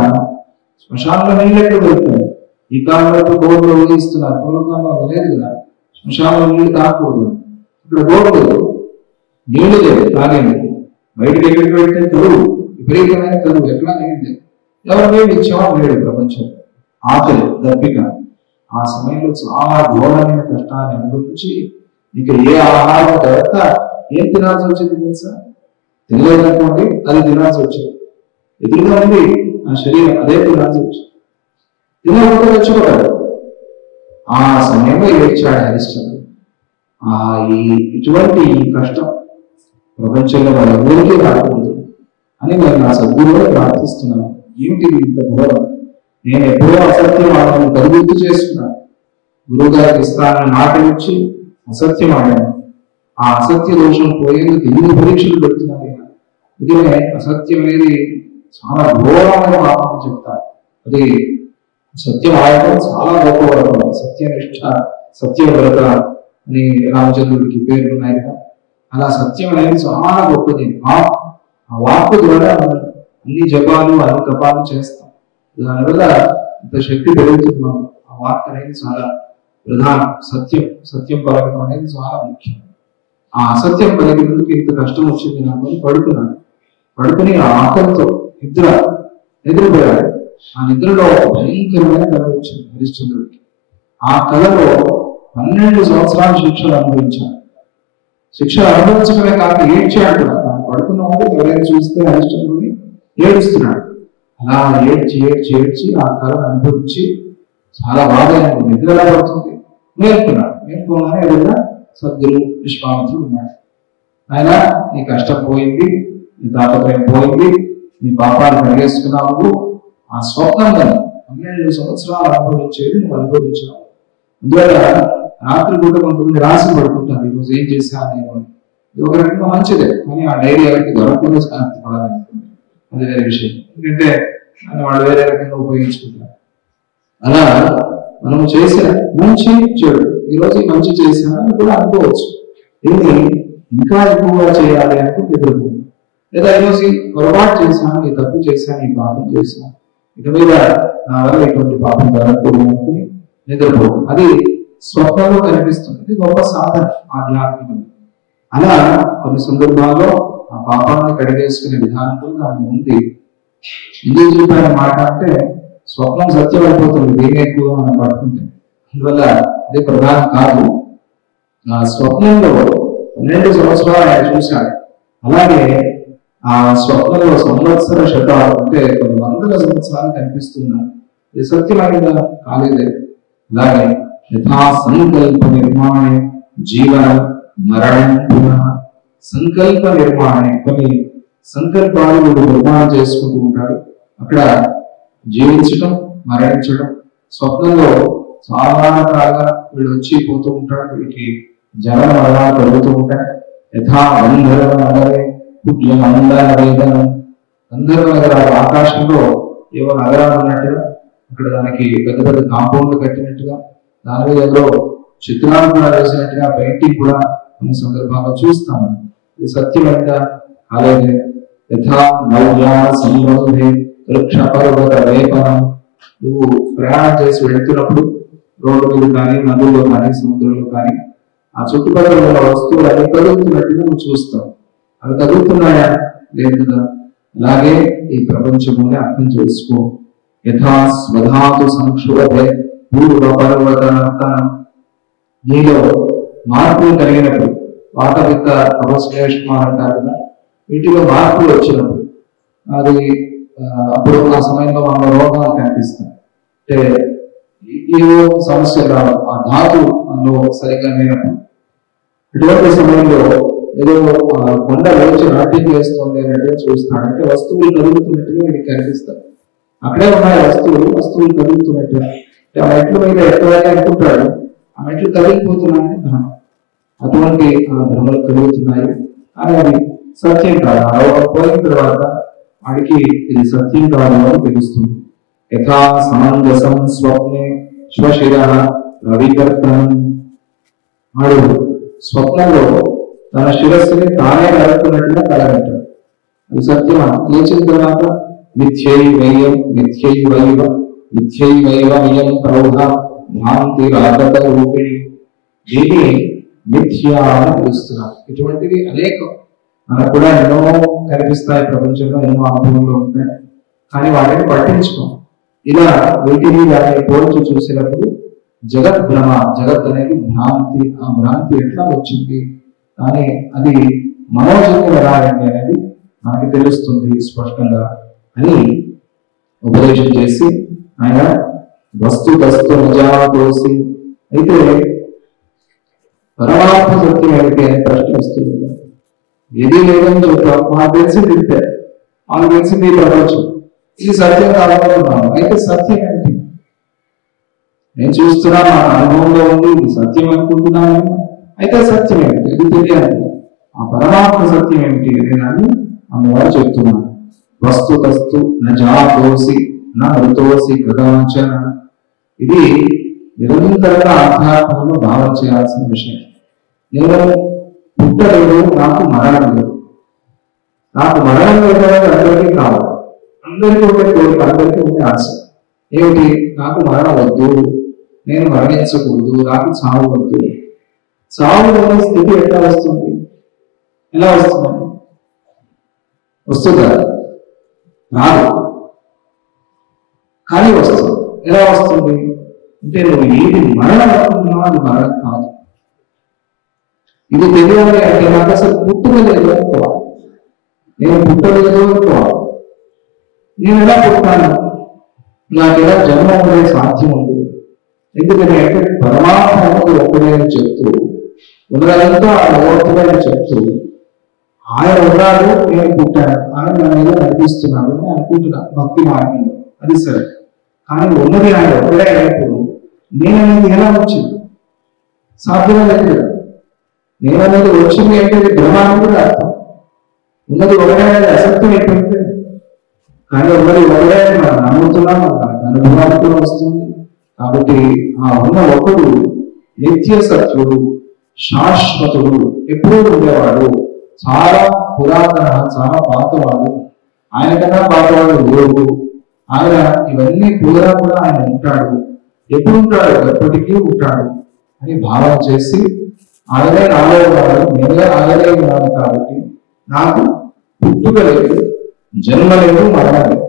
శ్మశానంలో నీళ్ళు ఎక్కడ దొరుకుతాయి? ఈ కాలంలో బోర్డులో ఊహిస్తున్నారు, పూర్వకాలంలో లేదు కదా, శ్మశానంలో నీళ్లు తాకూడదు. ఇక్కడ బోర్డు నీళ్లు లేదు తాగేది. బయటకు ఎక్కడికి వెళ్తే కరువు, విపరీతమైన కరువు, ఎట్లా నీళ్ళు. ఎవరు నీళ్ళు ఇచ్చేవాడు లేడు ప్రపంచం. ఆకలి దప్పిక. ఆ సమయంలో చాలా ఘోరమైన కష్టాన్ని అనుభవించి ఇక ఏ ఆహారం తర్వాత ఏం తినాల్సి వచ్చింది తెలుసా? తెలియదనుకోండి, అది తినాల్సి వచ్చేది. ఎదురుగా ఉంది ఆ శరీరం, అదే తినాల్సి వచ్చింది. తినకుండా తెచ్చుకోలేదు. ఆ సమయంలో ఏడ్చాడు హరిశ్చంద్రుడు. ఇటువంటి కష్టం ప్రపంచంలో వాళ్ళ ఊరికే రాకూడదు అని నేను నా సద్గురువులో ప్రార్థిస్తున్నాను. ఏమిటిది ఇంత ఘోరం? నేను ఎప్పుడో అసత్యం ఆడను కలుగుతూ చేస్తున్నాను. గురువు గారికి ఇస్తానని మాట ఇచ్చి అసత్యం ఆడాను. ఆ అసత్య దోషం పోయేందుకు ఎన్ని పరీక్షలు పెడుతున్నారు. అందుకనే అసత్యం అనేది చాలా ఘోరమైన పాపం చెప్తారు. అది సత్యం ఆడటం చాలా గొప్ప వరం. సత్యనిష్ట, సత్యవ్రత అని రామచంద్రుడికి పేర్లు ఉన్నాయి కదా. అలా సత్యం అనేది చాలా గొప్పది. ఆ వాక్కు ద్వారా మనం అన్ని జపాలు అన్ని తపాలు చేస్తాం. దానివల్ల ఇంత శక్తి పెరుగుతున్నాం. ఆ వాక్ అనేది చాలా ప్రధానం. సత్యం పలకడం అనేది చాలా ముఖ్యం. ఆ అసత్యం పలికినందుకు ఇంత కష్టం వచ్చింది నాకు. పడుకుని ఆ ఆకలితో నిద్రపోయాడు. ఆ నిద్రలో భయంకరమైన కళ వచ్చింది హరిశ్చంద్రుడికి. ఆ కళలో 12 సంవత్సరాల శిక్షలు అనుభవించాడు. శిక్ష అనుభవించడమే కాక ఏడ్చాడు కూడా. తాను పడుకున్నవాడు ఎవరైనా చూస్తే హరిశ్చంద్రుడిని ఏడుస్తున్నాడు. అలా ఏడ్చి ఆ కళను అనుభవించి చాలా బాగా నిద్ర ఎలా పడుతుంది మేల్కొన్నానే ఎదురుగా సద్గురు విశ్వామిత్రుడు ఉన్నాడు. ఆయన నీ కష్టం పోయింది, నీ తాపత్రయం పోయింది, నీ పాపాలు కడిగేసుకున్నావు. ఆ స్వప్నం కదా 12 సంవత్సరాలు అనుభవించేది నువ్వు అనుభవించినావు. అందువల్ల రాత్రి పూట కొంతమంది రాసి పడుకుంటారు, ఈరోజు ఏం చేశాను నేను అని. ఇది ఒక రకంగా మంచిదే, కానీ ఆ డైరీ ఎవరికి దొరకకుండా శాంతి పడాలనుకుంటుంది, అది వేరే విషయం. ఎందుకంటే వాళ్ళు వేరే రకంగా ఉపయోగించుకుంటారు. అలా మనం చేసిన మంచి చెడు, ఈరోజు మంచి చేశానని కూడా అనుకోవచ్చు. దీన్ని ఇంకా ఎక్కువగా చేయాలి అనుకుంటే ఎదుర్కొంది. లేదా ఈరోజు పొరపాటు చేశాను, ఈ తప్పు చేశాను, ఈ పాపం చేశాను, ఇక మీద నా వల్ల ఇటువంటి పాపం జరగకూడదు అనుకుని నిద్రపోవడం. అది స్వప్నంలో కనిపిస్తుంది. ఇది గొప్ప సాధన ఆధ్యాత్మికం. అలా కొన్ని సందర్భాల్లో ఆ పాపాన్ని కడిగేసుకునే విధానం కూడా దాని ఉంది. ఎందుకు చెప్పాను మాట అంటే స్వప్నం సత్యం అయిపోతుంది దేని ఎక్కువ మనం పట్టుకుంటే. అందువల్ల అది ప్రధానం కాదు. ఆ స్వప్నంలో 12 సంవత్సరాలు ఆయన చూశాడు. అలాగే ఆ స్వప్నంలో సంవత్సర శతాలు అంటే కొన్ని వందల సంవత్సరాలు కనిపిస్తున్నాయి. ఇది సత్యమైనదా? కాలేదే. అలాగే యథా సంకల్ప నిర్మాణే జీవనం మరణం పునః. సంకల్ప నిర్మాణే కొన్ని సంకల్పాలు వీడు నిర్మాణం చేసుకుంటూ ఉంటాడు. అక్కడ జీవించడం, మరణించడం. స్వప్నంలో చాలా రకాలుగా వీడు వచ్చి పోతూ ఉంటాడు. వీడికి జన మరణాలు కలుగుతూ ఉంటాయి. యథా గంధర్వ నగరే పుట్ల మండల వేదనం. గంధర్వ నగరాలు ఆకాశంలో ఏవో నగరాలు ఉన్నట్టుగా, అక్కడ దానికి పెద్ద పెద్ద కాంపౌండ్లు కట్టినట్టుగా, దాని మీద ఏదో చిత్రాలు కూడా వేసినట్టుగా, పెయింటింగ్ కూడా కొన్ని సందర్భాల్లో చూస్తాము. ఇది సత్యమైందా? అలాగే యథా నవ్యా సంబంధే వృక్ష పర్వత వేపనం. నువ్వు ప్రయాణం చేసి వెళ్తున్నప్పుడు రోడ్డు మీద కానీ, నదుల్లో కానీ, సముద్రంలో కానీ ఆ చుట్టుపక్కల ఉన్న వస్తువులు అన్ని కదులుతున్నట్టుగా నువ్వు చూస్తావు. అవి కదులుతున్నాయా? లేదు కదా. అలాగే ఈ ప్రపంచంలోనే అర్థం చేసుకో. యథా స్వధాతు సంక్షోభే పూర్వ పర్వత నర్తనం. నీలో మార్పులు కలిగినప్పుడు, వాతవిత్త అవశ్లేషమాలు అంటారు కదా, వీటిలో మార్పులు వచ్చినప్పుడు అది అప్పుడు ఆ సమయంలో మన రోగాలు కనిపిస్తాయి. అంటే ఏవో సమస్యలు రావు, ఆ ధాతు మనలో సరిగా లేనప్పుడు. ఇటువంటి సమయంలో ఏదో కొండ లేచి నాట్యం చేస్తుంది అన్నట్టుగా చూస్తాడు. అంటే వస్తువులు కదులుతున్నట్టుగా వీడికి కనిపిస్తాయి. అక్కడే ఉన్నాయి వస్తువులు కదులుతున్నట్టుగా. అంటే ఆ మెట్ల మీద ఎక్కడైనా అనుకుంటాడు, ఆ మెట్లు కదిలిపోతున్నాయని భ్రమ. అటువంటి ఆ భ్రమలు కలుగుతున్నాయి. కానీ అది సత్యం కాదు. ఆ రోగం పోయిన తర్వాత వాడికి ఇది సత్యం కాదు అని తెలుస్తుంది. యథా సమంజసం స్వప్నే శ్వశిర రవికర్తనం. వాడు స్వప్నంలో తన శిరస్సుని తానే నరుకున్నట్టుగా కలగంటాడు. అది సత్యమా? లేచిన తర్వాత మిథ్యైవైవం మిథ్యైవైవ మిథ్యైవైవమియం ప్రౌఢ భ్రాంతి రాగత రూపిణి. దీన్ని మిథ్యా అని పిలుస్తున్నాం. ఇటువంటివి అనేకం మనకు కూడా ఎన్నో కనిపిస్తాయి ప్రపంచంలో, ఎన్నో అనుభవంలో ఉంటాయి. కానీ వాటిని పట్టించుకోం. ఇలా వీటిని దాన్ని పోల్చి చూసినప్పుడు జగత్ భ్రమ, జగత్ అనేది భ్రాంతి. ఆ భ్రాంతి ఎట్లా వచ్చింది కానీ అది మనోజన్యం ఎలా అయింది అనేది మనకి తెలుస్తుంది స్పష్టంగా అని ఉపదేశం చేసి ఆయన వస్తు నిజాతోసి. అయితే పరమాత్మ సత్యం ఏమిటి అని ప్రశ్న వస్తుంది. ఏది లేదని చెప్తాం, మాకు తెలిసింది ఇంతే, మాకు తెలిసింది ప్రపంచం, ఇది సత్యం కావాలనుకున్నాను. అయితే సత్యం ఏంటి? నేను చూస్తున్నా, నా అనుభవంలో ఉంది, ఇది సత్యం అనుకుంటున్నాను. అయితే సత్యం ఏమిటి? ఇది తెలియాలి. ఆ పరమాత్మ సత్యం ఏమిటి అనే దాన్ని అమ్మవారు చెప్తున్నారు. వస్తు నజాతోసి నృతోసి కదాచన. ఇది నిరంతరంగా ఆధ్యాత్మంలో భావన చేయాల్సిన విషయం. నేను పుట్టలేదు, నాకు మరణం లేదు. నాకు మరణం లేదు అనేది అందరికీ కావాలి. అందరికీ ఉండే కోరిక, అందరికీ ఉండే ఆశ ఏమిటి? నాకు మరణం వద్దు, నేను మరణించకూడదు, నాకు చావు వద్దు. చావు అనే స్థితి ఎట్లా వస్తుంది? ఎలా వస్తుంది? వస్తుందా? రాదు, కానీ వస్తుంది. ఎలా వస్తుంది అంటే నువ్వు ఏది మరణం అనుకుంటున్నావు అది మరణం కాదు. ఇది తెలియాలి అంటే నాకు అసలు పుట్టలేదు అనుకోవాలి. నేను పుట్టలేదు అనుకోవాలి. నేను ఎలా పుట్టాను? నాకు ఎలా జన్మ ఉండే సాధ్యం ఉంది? ఎందుకని అంటే పరమాత్మ ఒక్కడే చెప్తూ ఉన్నదంతా భగవంతుడే చెప్తూ ఆయన ఉన్నాడు, నేను పుట్టాను, ఆయన నా మీద నడిపిస్తున్నాడు అని అనుకుంటున్నా భక్తి మార్గంలో. అది సరే, కానీ ఉన్నది ఆయన ఒక్కడే అయినప్పుడు నేననేది ఎలా వచ్చింది? సాధ్యమే లేదు కదా. నేననేది వచ్చింది అంటే భ్రమాన్ని కూడా అర్థం. ఉన్నది ఒకటే అనేది అసత్యం అయిపోయింది. కానీ ఉన్నది ఒకటే మనం నమ్ముతున్నాం, మనకు అనుభవానికి కూడా వస్తుంది. కాబట్టి ఆ ఉన్న ఒకడు నిత్య సత్యుడు, శాశ్వతుడు, ఎప్పుడూ ఉండేవాడు, చాలా పురాతన, చాలా పాతవాడు, ఆయన కన్నా పాతవాడు లేవు. ఆయన ఇవన్నీ కూడా ఆయన ఉంటాడు, ఎప్పుడు ఉంటాడు? ఎప్పటికీ ఉంటాడు అని భావన చేసి ఆయనే నాలో ఉన్నాడు, నేనే ఆయనే ఉన్నాను. కాబట్టి నాకు పుట్టుక లేదు, జన్మ లేదు, మరణం లేదు.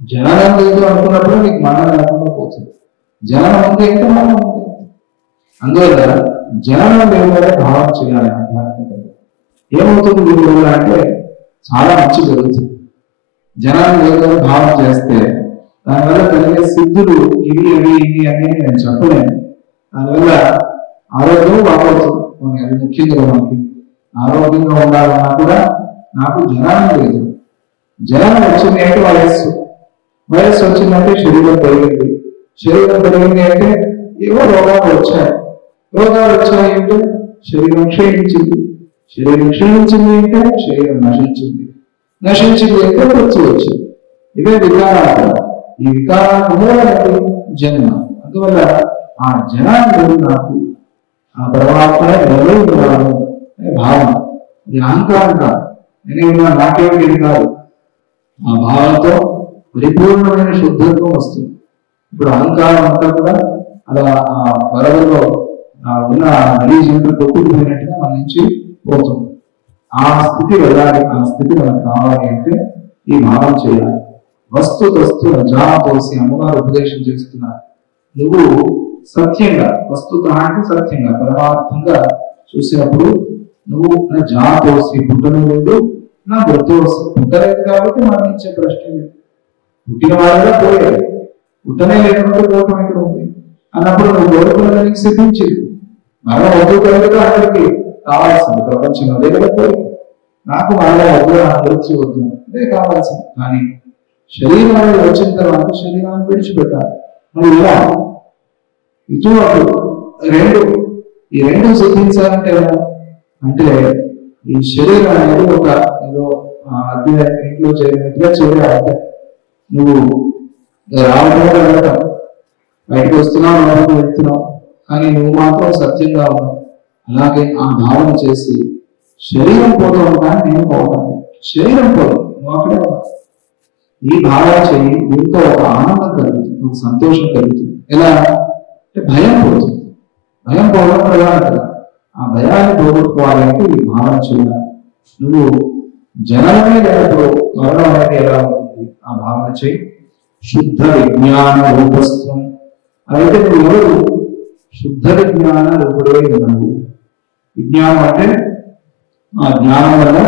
జననం లేదు అనుకున్నప్పుడు నీకు మరణం లేకుండా పోతుంది. జననం ఉంది అంటే మరణం ఉంది. అందువల్ల జననం లేదని భావన చేయాలి. ఆధ్యాత్మికంగా ఏమవుతుంది గురువులు అంటే చాలా మంచి జరుగుతుంది. జనాలు లేదని భావన చేస్తే దానివల్ల కలిగే సిద్ధులు ఇవి అవి ఇవి అని నేను చెప్పలేను. దానివల్ల ఆరోగ్యం బాగవుతుంది. అది ముఖ్యంగా మనకి ఆరోగ్యంగా ఉండాలన్నా కూడా నాకు జనానం లేదు. జనానం వచ్చింది అంటే వయస్సు వచ్చిందంటే శరీరం పెరిగింది. శరీరం పెరిగింది అంటే ఏవో రోగాలు వచ్చాయి. రోగాలు వచ్చాయి అంటే శరీరం క్షీణించింది. శరీరం క్షీణించింది అంటే శరీరం నశించింది. నశించింది అంటే మృత్యు వచ్చింది. ఇవే వికారాలు. ఈ వికారాలకు మూలమైనది జన్మ. అందువల్ల ఆ జనాన్ని నాకు ఆ పరమాత్మనే నిలబడి ఉన్నాను అనే భావన. ఇది అహంకారం కాదు, నేనే ఉన్నాను నాకేమిటి ఇది కాదు. ఆ భావంతో పరిపూర్ణమైన శుద్ధత్వం వస్తుంది. ఇప్పుడు అహంకారం అంతా కూడా అలా ఆ వరదలో ఉన్న నదీ జీవితం కొట్టుకుపోయినట్టుగా మన నుంచి పోతుంది. ఆ స్థితి వెళ్ళాలి, ఆ స్థితి మనకు కావాలి అంటే ఈ భావం చేయాలి. వస్తు జాతోసి అమ్మగారు ఉపదేశం చేస్తున్నారు. నువ్వు సత్యంగా, వస్తుత అంటే సత్యంగా పరమార్థంగా చూసినప్పుడు నువ్వు నా జాతోసి పుట్టను లేదు, నా మృత్యువసి పుట్టలేదు కాబట్టి మరణించే ప్రశ్న లేదు. పుట్టిన వాళ్ళగా పోయారు, పుట్టనే లేకుండా పోవటం ఎక్కడ ఉంది అన్నప్పుడు నువ్వు కోరుకున్నదానికి సిద్ధించింది. మరణం వద్దు కలుగుతా అందరికి కావాల్సింది ప్రపంచంలో అదే కదా కోరిక. నాకు మరణం వద్దు, నా మృత్యు వద్దు అదే కావాల్సింది. కానీ శరీరం అనేది వచ్చిన తర్వాత శరీరాన్ని విడిచిపెట్టాలి. మరి ఇలా ఇటు ఈ రెండు సిద్ధించాలంటే ఎలా అంటే ఈ శరీరం అనేది ఒక ఏదో అద్దె ఇంట్లో చేరినట్టుగా చేయాలంటే నువ్వు రావటం వెళ్ళటం, బయటకు వస్తున్నావు లోపలికి వెళ్తున్నావు, కానీ నువ్వు మాత్రం సత్యంగా ఉన్నావు. అలాగే ఆ భావన చేసి శరీరం పోతూ ఉంటాను, నేను పోతాను, శరీరం పోదు, నువ్వు అక్కడే ఉన్నావు. ఈ భావన చేయి, దీంతో ఒక ఆనందం కలుగుతుంది, ఒక సంతోషం కలుగుతుంది. ఎలా అంటే భయం పోతుంది. భయం పోవడం ప్రధానంగా ఆ భయాన్ని పోగొట్టుకోవాలంటే ఈ భావన చేయాలి. నువ్వు జనమే లేనప్పుడు మరణం అనేది ఎలా ఉంటుంది ఆ భావన చేయి. శుద్ధ విజ్ఞాన రూపస్థం అయితే నువ్వు ఎవరు? శుద్ధ విజ్ఞాన రూపుడే ఉన్నావు. విజ్ఞానం అంటే ఆ జ్ఞానం వల్ల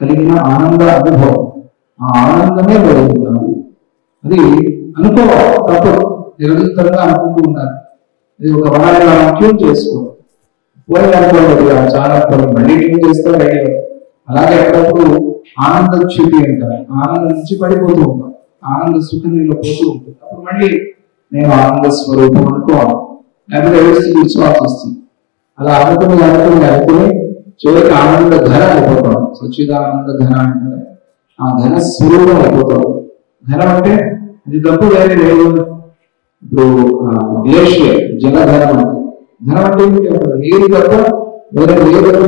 కలిగిన ఆనంద అనుభవం, ఆ ఆనందమే వెలుగుతున్నావు. అది అనుకోవాలి, తప్పదు, నిరంతరంగా అనుకుంటూ ఉండాలి. ఇది ఒక వనాన్ని మనం ట్యూన్ చేసుకోవాలి. పోయి అనుకోలేదు చాలా మళ్ళీ ట్యూన్ చేస్తే రెడీ. అలాగే అప్పుడప్పుడు ఆనంద చ్యుతి అంటారు, ఆనందం నుంచి పడిపోతూ ఉంటాం, ఆనంద సుఖంలో పోతూ ఉంటుంది. అప్పుడు మళ్ళీ నేను ఆనంద స్వరూపం అనుకోవాలి, లేకపోతే ఎవరికి విశ్వాసం వస్తుంది. అలా అనుకుని చివరికి ఆనంద ఘన అయిపోతాం. సచ్చిదానంద ఘన అంటారు, ఆ ఘన స్వరూపం అయిపోతాం. ఘనం అంటే అది తప్పు వేరే లేదు. ఇప్పుడు గ్లేషియర్ జలధనం అంటే ధనం అంటే ఏమిటి? నీరు తప్ప వేరే లేదు.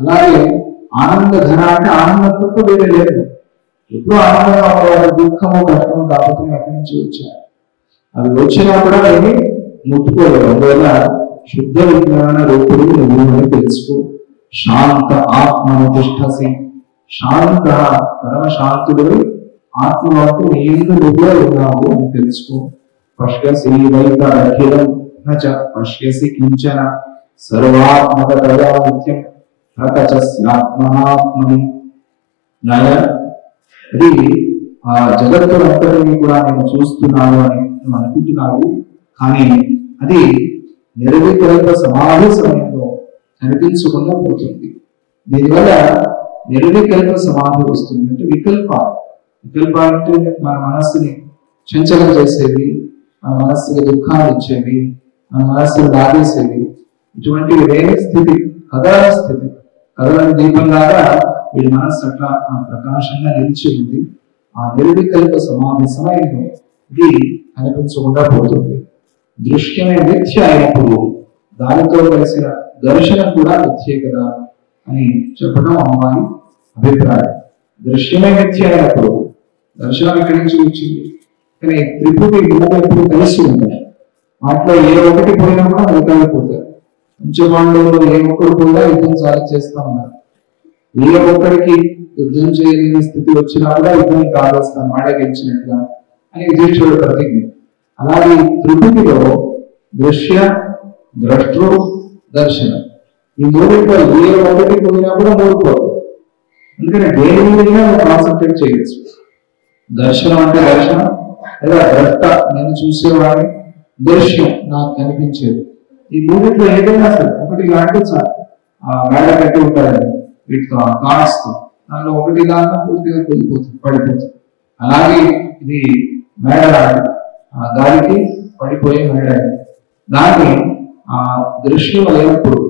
అలాగే ఆనంద ఘన అంటే ఆనందం తప్ప వేరే లేదు. ఎప్పుడు ఆనందంగా ఉన్నవాడు దుఃఖము కష్టము కాకపోతే ఎక్కడి నుంచి వచ్చారు, అవి వచ్చినా కూడా ఏమి ముట్టుకోలేదు. అందువల్ల శుద్ధ విజ్ఞాన రూపుడు నువ్వు తెలుసుకో. శాంత ఆత్మను తిష్టసి, శాంత పరమ శాంతుడు ఆత్మ వరకు నీ ఎందు నువ్వే ఉన్నావు అని తెలుసుకో. పశ్యసి వైక అఖిలం నచ పశ్యసి కించన సర్వాత్మకతయా నిత్యం ప్రకచస్యాత్మనాత్మని. అది ఆ జగత్తులంతటిని కూడా నేను చూస్తున్నాను అని నువ్వు అనుకుంటున్నావు, కానీ అది నిర్వికల్ప సమాధి సమయంలో కనిపించకుండా పోతుంది. దీనివల్ల నిర్వికల్ప సమాధి వస్తుంది. అంటే వికల్ప అంటే మన మనస్సుని చంచలం చేసేవి, మన మనస్సుకి దుఃఖాలు ఇచ్చేవి, మన మనస్సుని లాగేసేవి, ఇటువంటివి వేరే స్థితి, కదలని స్థితి. కదలని దీపంలాగా వీడి మనస్సు అట్లా ప్రకాశంగా నిలిచి ఉంది. ఆ నిర్వికల్ప సమాధి సమయంలో ఇది కనిపించకుండా పోతుంది. దృశ్యమే మిథ్య అయినప్పుడు దానితో కలిసిన దర్శనం కూడా మిథ్యే కదా అని చెప్పడం అమ్మాయి అభిప్రాయం. దృశ్యమే మిథ్య అయినప్పుడు దర్శనం ఎక్కడి నుంచి వచ్చింది? కానీ త్రిపుటి మూడు ఎప్పుడు కలిసి ఉంటాయి. వాటిలో ఏ ఒకటి పోయినా కూడా మిగతావి పోతాయి. పంచపాండవులు ఏ ఒక్కరు కూడా యుద్ధం సాధించేస్తా ఉన్నారు. ఏ ఒక్కరికి యుద్ధం చేయలేని స్థితి వచ్చినా కూడా యుద్ధం కావాల్సిన వాడే గెలిచినట్టుగా అని యుధిష్ఠిరుడు ప్రతిజ్ఞ. అలాగే త్రిపుటిలో దృశ్య, ద్రష్టృ, దర్శనం ఈ మూడింట్లో ఏ ఒకటి పోయినా కూడా మూడు పోతాయి. అందుకని దేని మీద కాన్సన్ట్రేట్ చేయొచ్చు. దర్శనం అంటే దర్శనం, లేదా ద్రష్ట నేను చూసేవాడిని, దృశ్యం నాకు కనిపించేది. ఈ మూడింట్లో ఏదైనా సరే ఒకటి లాంటి సార్ మేడ కట్టి ఉంటారండి వీటితో కార్డ్స్తో, దానిలో ఒకటి దాకా పూర్తిగా పడిపోతుంది. అలాగే ఇది మేడ గాలికి పడిపోయే మేడ. దాన్ని ఆ దృశ్యం అయినప్పుడు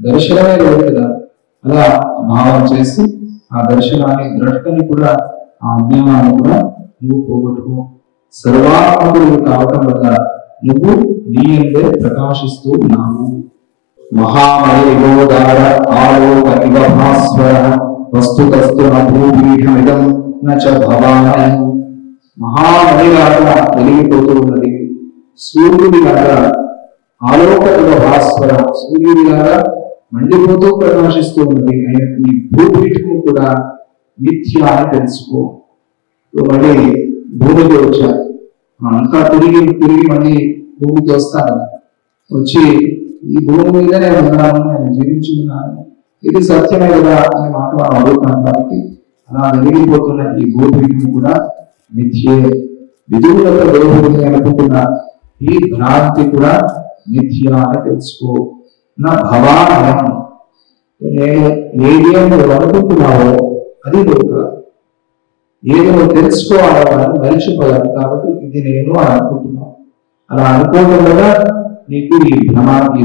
దర్శనమే లేదు కదా, అలా భావం చేసి ఆ దర్శనాన్ని, ద్రష్టని కూడా, ఆ అజ్ఞానాన్ని కూడా నువ్వు పోగొట్టుకో. సర్వాత్మకుడు కావటం వల్ల నువ్వు నీ అందే ప్రకాశిస్తూ ఉన్నావు. మహామణిగోదార ఆలోక ఇవ భాస్వర వస్తుతస్తు భూపీఠమిదం నచ భవానయం. మహామణిలాగా వెలిగిపోతూ ఉన్నది, సూర్యుడిలాగా ఆలోక ఇవ భాస్వర, సూర్యుడిలాగా మండిపోతూ ప్రకాశిస్తూ ఉన్నది అయిన ఈ భూపీఠము కూడా మిథ్య అని తెలుసుకో. మళ్ళీ భూమికి వచ్చారు, అంతా తిరిగి మళ్ళీ భూమికి వస్తాను, వచ్చి ఈ భూమి మీద నేను ఉన్నాను, నేను జీవించుకున్నాను, ఇది సత్యమే కదా అనే మాట మనం అడుగుతాం. కాబట్టి అలా వెలిగిపోతున్న ఈ భూపీఠం కూడా మిథ్యే. విధువులతో దేవుడిని అనుకుంటున్న ఈ భ్రాంతి కూడా మిథ్య అని తెలుసుకో. నా భవానయం, నేను ఏది నువ్వు అనుకుంటున్నావో అది నువ్వు కాదు, ఏది నువ్వు తెలుసుకోవాలని మరిచిపోయాను. కాబట్టి ఇది నేను అని అనుకుంటున్నావు. అలా అనుకోవడం వల్ల నీకు ఈ భ్రాంతి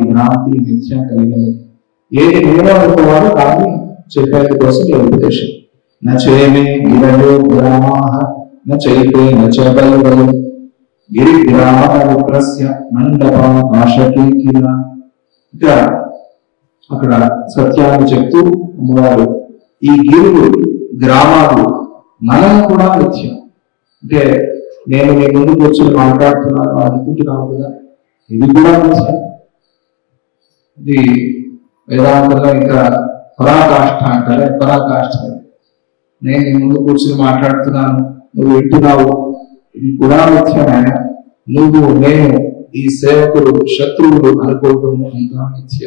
మిథ్య కలిగినది. ఏది నేను అనుకోవాలో దాన్ని చెప్పేది కోసం ఈ ఉపదేశం. నచేమే గిరలో గ్రామాః నచైతే నచబైబలి గిరిగ్రామస్య మండపాకాశకీకిల. ఇక అక్కడ సత్యాన్ని చెప్తూ అమ్మవారు ఈ గిరులు గ్రామాలు మనం కూడా మిథ్య. అంటే నేను మీ ముందు కూర్చొని మాట్లాడుతున్నాను అనుకుంటున్నాను కదా, ఇది కూడా మిథ్య. ఇది వేదాంతంలో ఇంకా పరాకాష్ఠ అంటారే, పరాకాష్ఠ. నేను నీ ముందు కూర్చొని మాట్లాడుతున్నాను, నువ్వు వింటున్నావు, ఇది కూడా మిథ్యమైన. నువ్వు నేను ఈ సేవకులు శత్రువులు అనుకోవటం అంతా మిథ్య.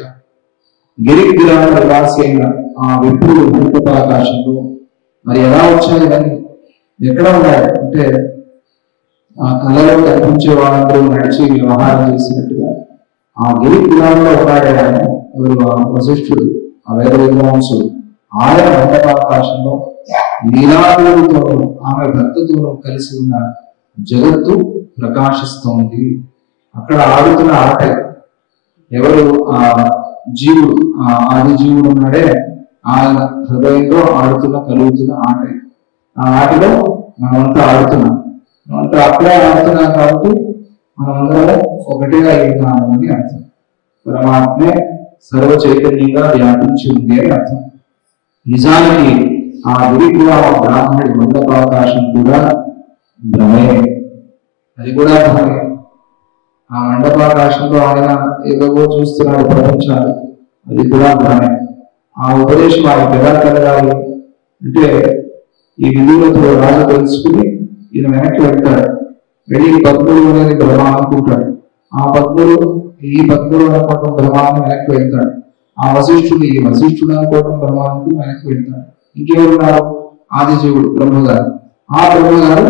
గిరిగ్రామ నివాసి అయిన ఆ విప్పులు మండపాకాశంలో మరి ఎలా వచ్చాయి అని ఎక్కడ ఉన్నాయి అంటే, ఆ కళలో కనిపించే వాళ్ళందరూ నడిచి వ్యవహారం చేసినట్టుగా ఆ గిరిగ్రామంలో ఉన్నాడే ఆయన, వశిష్ఠుడు, ఆ వేద విద్వాంసుడు, ఆయన మండపాకాశంలో లీలాదేవితోనూ ఆమె భక్తుతోనూ కలిసి ఉన్న జగత్తు ప్రకాశిస్తోంది. అక్కడ ఆడుతున్న ఆట ఎవరు? ఆ జీవుడు, ఆ ఆది జీవుడు ఉన్నాడే, ఆయన హృదయంలో కలుగుతున్న ఆట. ఆ ఆటలో మనమంతా ఆడుతున్నాం, మనమంతా అప్పుడే ఆడుతున్నాం. కాబట్టి మనమందరం ఒకటిగా ఉన్నాము అని అర్థం. పరమాత్మే సర్వ చైతన్యంగా వ్యాపించి ఉంది అని అర్థం. నిజానికి ఆ గిరిగ్రామ బ్రాహ్మణుడి మండపాకాశం కూడా భ్రమే, అది కూడా భ్రమే. ఆ మండపాకాశంలో ఆయన ఏదో చూస్తున్నాడు ప్రపంచాలు, అది కూడా భ్రమే. ఆ ఉపదేశం ఆయన ఎలా కలగాలి అంటే, ఈ విధులతో రాజు తెలుసుకుని ఈయన వెనక్కి వెళ్తాడు. వెళ్ళి పద్ములు అనేది బ్రహ్మ అనుకుంటాడు, ఆ పద్ములు ఈ పద్ములు అనుకోవటం బ్రహ్మాన్ని వెనక్కి వెళ్తాడు. ఆ వశిష్ఠుడు ఈ వశిష్ఠుడు అనుకోవటం బ్రహ్మానికి వెనక్కి వెళ్తాడు. ఇంకెవరున్నారు? ఆదిజీవుడు బ్రహ్మగారు, ఆ బ్రహ్మగారు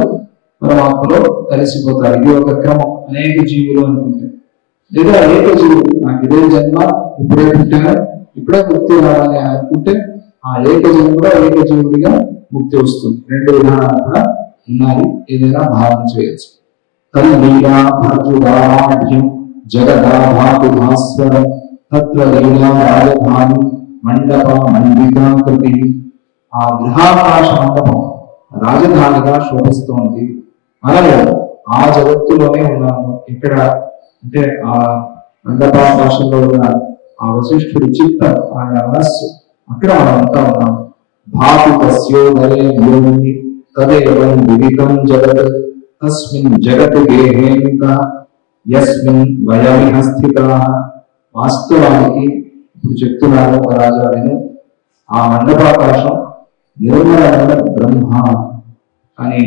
పరమాత్మలో కలిసిపోతారు. ఇది ఒక క్రమం. అనేక జీవులు అనుకుంటే, లేదా అనేక జీవులు, నాకు ఇదే జన్మ, ఇప్పుడే పుట్టాను, ఇప్పుడే ముక్తి రావాలి అనుకుంటే ఆ ఏక జన్మలో ఏక జీవుడిగా ముక్తి వస్తుంది. రెండు విధానాలు కూడా ఉన్నాయి, ఏదైనా భావన చేయొచ్చు. తల్లీలా భర్జుదాఢ్యం జగదాభాతు భాస్వరం తత్ర లీలా రాజధాని మండప మండితాకృతి. ఆ గృహాకాశ మండపం రాజధానిగా శోభిస్తోంది. మనము ఆ జగత్తులోనే ఉన్నాము. ఇక్కడ అంటే ఆ మండపాకాశంలో ఉన్న ఆ వశిష్ఠుడి చిత్తం, ఆయన మనస్సు, అక్కడ మనమంతా ఉన్నాము. భాతు తస్యోదరే యోని తదేవం విదితం జగత్ తస్మిన్ జగత్ గేహేంక యస్మిన్ వయమిహ స్థితాః. వాస్తవానికి ఇప్పుడు చెప్తున్నాను రాజా విను, ఆ మండపాకాశం నిర్మలమైన బ్రహ్మ అని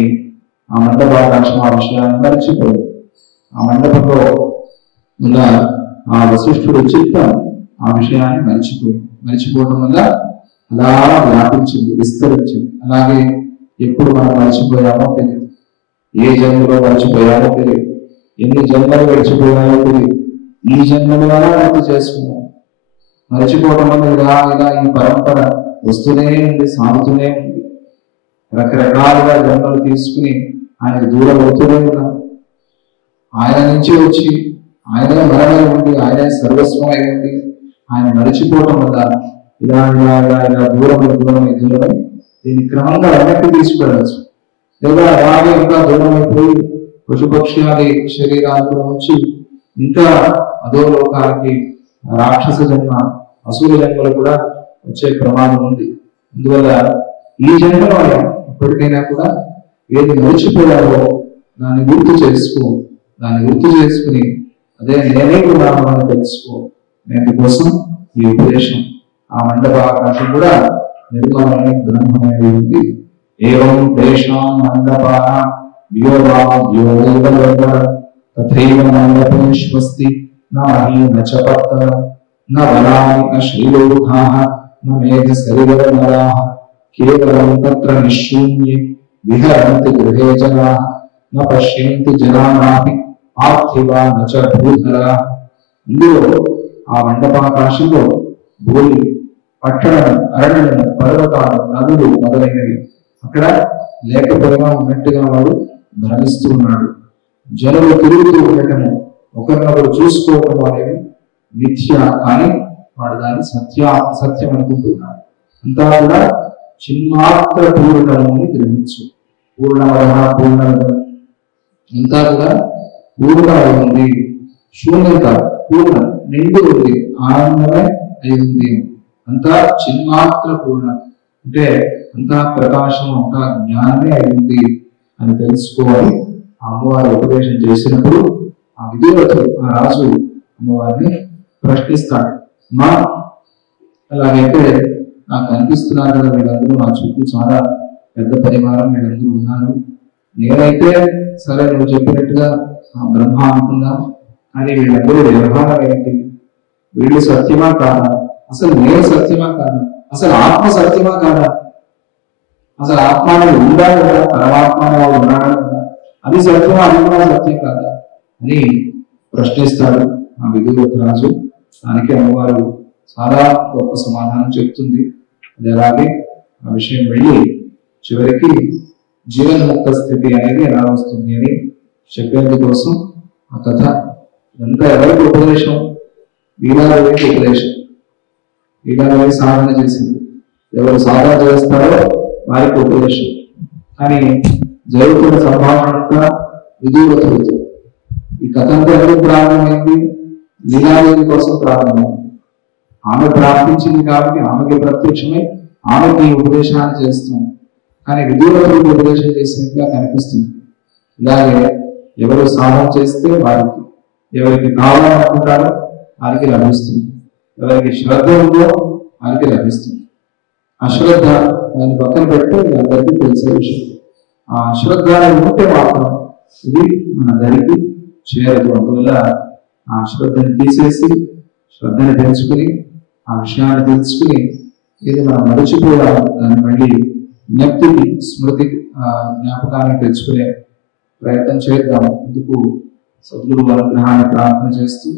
ఆ మండపాకాశం ఆ విషయాన్ని మరిచిపోయింది. ఆ మండపంలో ఉన్న ఆ వశిష్ఠుడు చిత్తం ఆ విషయాన్ని మరిచిపోవడం వల్ల అలా వ్యాపించింది, విస్తరించింది. అలాగే ఎప్పుడు మనం మర్చిపోయామో తెలియదు, ఏ జన్మలో మర్చిపోయామో తెలియదు, ఎన్ని జన్మలు గడిచిపోయామో తెలియదు. ఈ జన్మల వల్ల గుర్తు చేసుకున్నాం. మర్చిపోవడం వల్ల ఇలా ఈ పరంపర వస్తూనే ఉంది, సాగుతూనే ఉంది. రకరకాలుగా జన్మలు తీసుకుని ఆయనకు దూరం అవుతూనే ఉన్నాం. ఆయన నుంచి వచ్చి ఆయనే మనమై ఉండి, ఆయనే సర్వస్వమై ఉండి ఆయన మరిచిపోవటం వల్ల ఇలా దూరమై దీన్ని క్రమంగా వెనక్కి తీసుకెళ్ళచ్చు. లేదా అలాగే ఇంకా దూరం అయిపోయి పశుపక్ష్యాది శరీరాలతో వచ్చి ఇంకా అధోలోకాలకి రాక్షస జన్మ, అసుర జన్మలు కూడా వచ్చే ప్రమాదం ఉంది. అందువల్ల ఈ జన్మలో ఎప్పటికైనా కూడా ఏది మరిచిపోయారో దాన్ని గుర్తు చేసుకో, దాన్ని గుర్తు చేసుకుని అదే నేనే ఉన్నాను అని తెలుసుకో. అందుకోసం ఈ ఉపదేశం. ఆ మండప ఆకాశం కూడా నిర్మలమైన బ్రహ్మమై ఉంది. ఏవం తేషాం మండపాః తథైవ మండపేష్వస్తి న మహీ న చ పత్తర న వనాని న శ్రీలోకాః న మేధ శరీరనరాః కేవలం తత్ర నిశూన్యే విహరంతి గృహే జనాః న పశ్యంతి జనానాపి పార్థివా న చ భూధరాః. ఇందులో ఆ మండపాకాశంలో భూమి, పట్టణం, అరణ్యం, పర్వతాలు, నదులు మొదలైనవి అక్కడ లేకపోయినా ఉన్నట్టుగా వాడు భ్రమిస్తూ ఉన్నాడు. జనులు తిరుగుతూ ఉండటము, ఒకరినొకరు చూసుకోవటం అనేవి మిథ్య అని వాడు దాన్ని సత్యం అనుకుంటున్నాడు. అంతా కూడా చిన్మాత్ర పూర్ణము అని గ్రహించు. పూర్ణవరహ పూర్ణవరం అంతా కూడా పూర్ణమై ఉంది. శూన్యత పూర్ణం నిండు ఉంది, ఆనందమే అయి ఉంది. అంతా చిన్మాత్ర పూర్ణం అంటే అంతా ప్రకాశం, అంతా జ్ఞానమే అయింది అని తెలుసుకోవాలి. ఆ అమ్మవారి ఉపదేశం చేసినప్పుడు ఆ విధివతుడు, ఆ రాజు అమ్మవారిని ప్రశ్నిస్తాడు. మా అలాగైతే నాకు అనిపిస్తున్నారు కదా వీళ్ళందరూ నా చుట్టూ చాలా పెద్ద పరివారం వీళ్ళందరూ ఉన్నారు, నేనైతే సరే నువ్వు చెప్పినట్టుగా ఆ బ్రహ్మ అనుకుందాం, కానీ వీళ్ళందరూ వ్యవహారం ఏంటి? వీళ్ళు సత్యమా కాదా? అసలు నేను సత్యమా కాదా? అసలు ఆత్మ సత్యమా కాదా? అసలు ఆత్మ అనేది ఉందా కదా? పరమాత్మ అనేది ఉన్నాడా కదా? అది సత్యమా, అది కూడా సత్యం కాదా అని ప్రశ్నిస్తాడు ఆ విధివత రాజు. దానికి అమ్మవారు చాలా గొప్ప సమాధానం చెప్తుంది. అది అలాగే ఆ విషయం వెళ్ళి చివరికి జీవన్ముక్త స్థితి అనేది ఎలా వస్తుంది అని చెప్పేందుకోసం ఆ కథ. ఇదంతా ఎవరికి ఉపదేశం? లీలాదేవికి ఉపదేశం. లీలాదేవి సాధన చేసింది, ఎవరు సాధన చేస్తారో వారికి ఉపదేశం. కానీ జరుగుతున్న సంభాషణ అంతా విధివతుడు. ఈ కథ అంతా ఎవరికి ప్రారంభమైంది? లీలాదేవి కోసం ప్రారంభమైంది. ఆమె ప్రార్థించింది కాబట్టి ఆమెకి ప్రత్యక్షమై ఆమెకి ఈ ఉపదేశాన్ని చేస్తుంది. కానీ విధివతుడికి ఉపదేశం చేసినట్టుగా కనిపిస్తుంది. ఇలాగే ఎవరు సాధన చేస్తే వారికి, ఎవరికి కావాలనుకుంటారో వారికి లభిస్తుంది, ఎవరికి శ్రద్ధ ఉందో వారికి లభిస్తుంది. అశ్రద్ధ దాన్ని పక్కన పెడితే అందరికీ తెలిసే విషయం. ఆ అశ్రద్ధ ఉంటే మాత్రం ఇది మన దరికి చేరదు. అందువల్ల ఆ శ్రద్ధని తీసేసి శ్రద్ధని పెంచుకుని ఆ విషయాన్ని తెలుసుకుని ఇది మనం మరచిపోయాము దాన్ని మళ్ళీ జ్ఞప్తికి, స్మృతికి, జ్ఞాపకాన్ని తెచ్చుకునే ప్రయత్నం చేద్దాము. అందుకు సద్గురు అనుగ్రహాన్ని ప్రార్థన చేస్తూ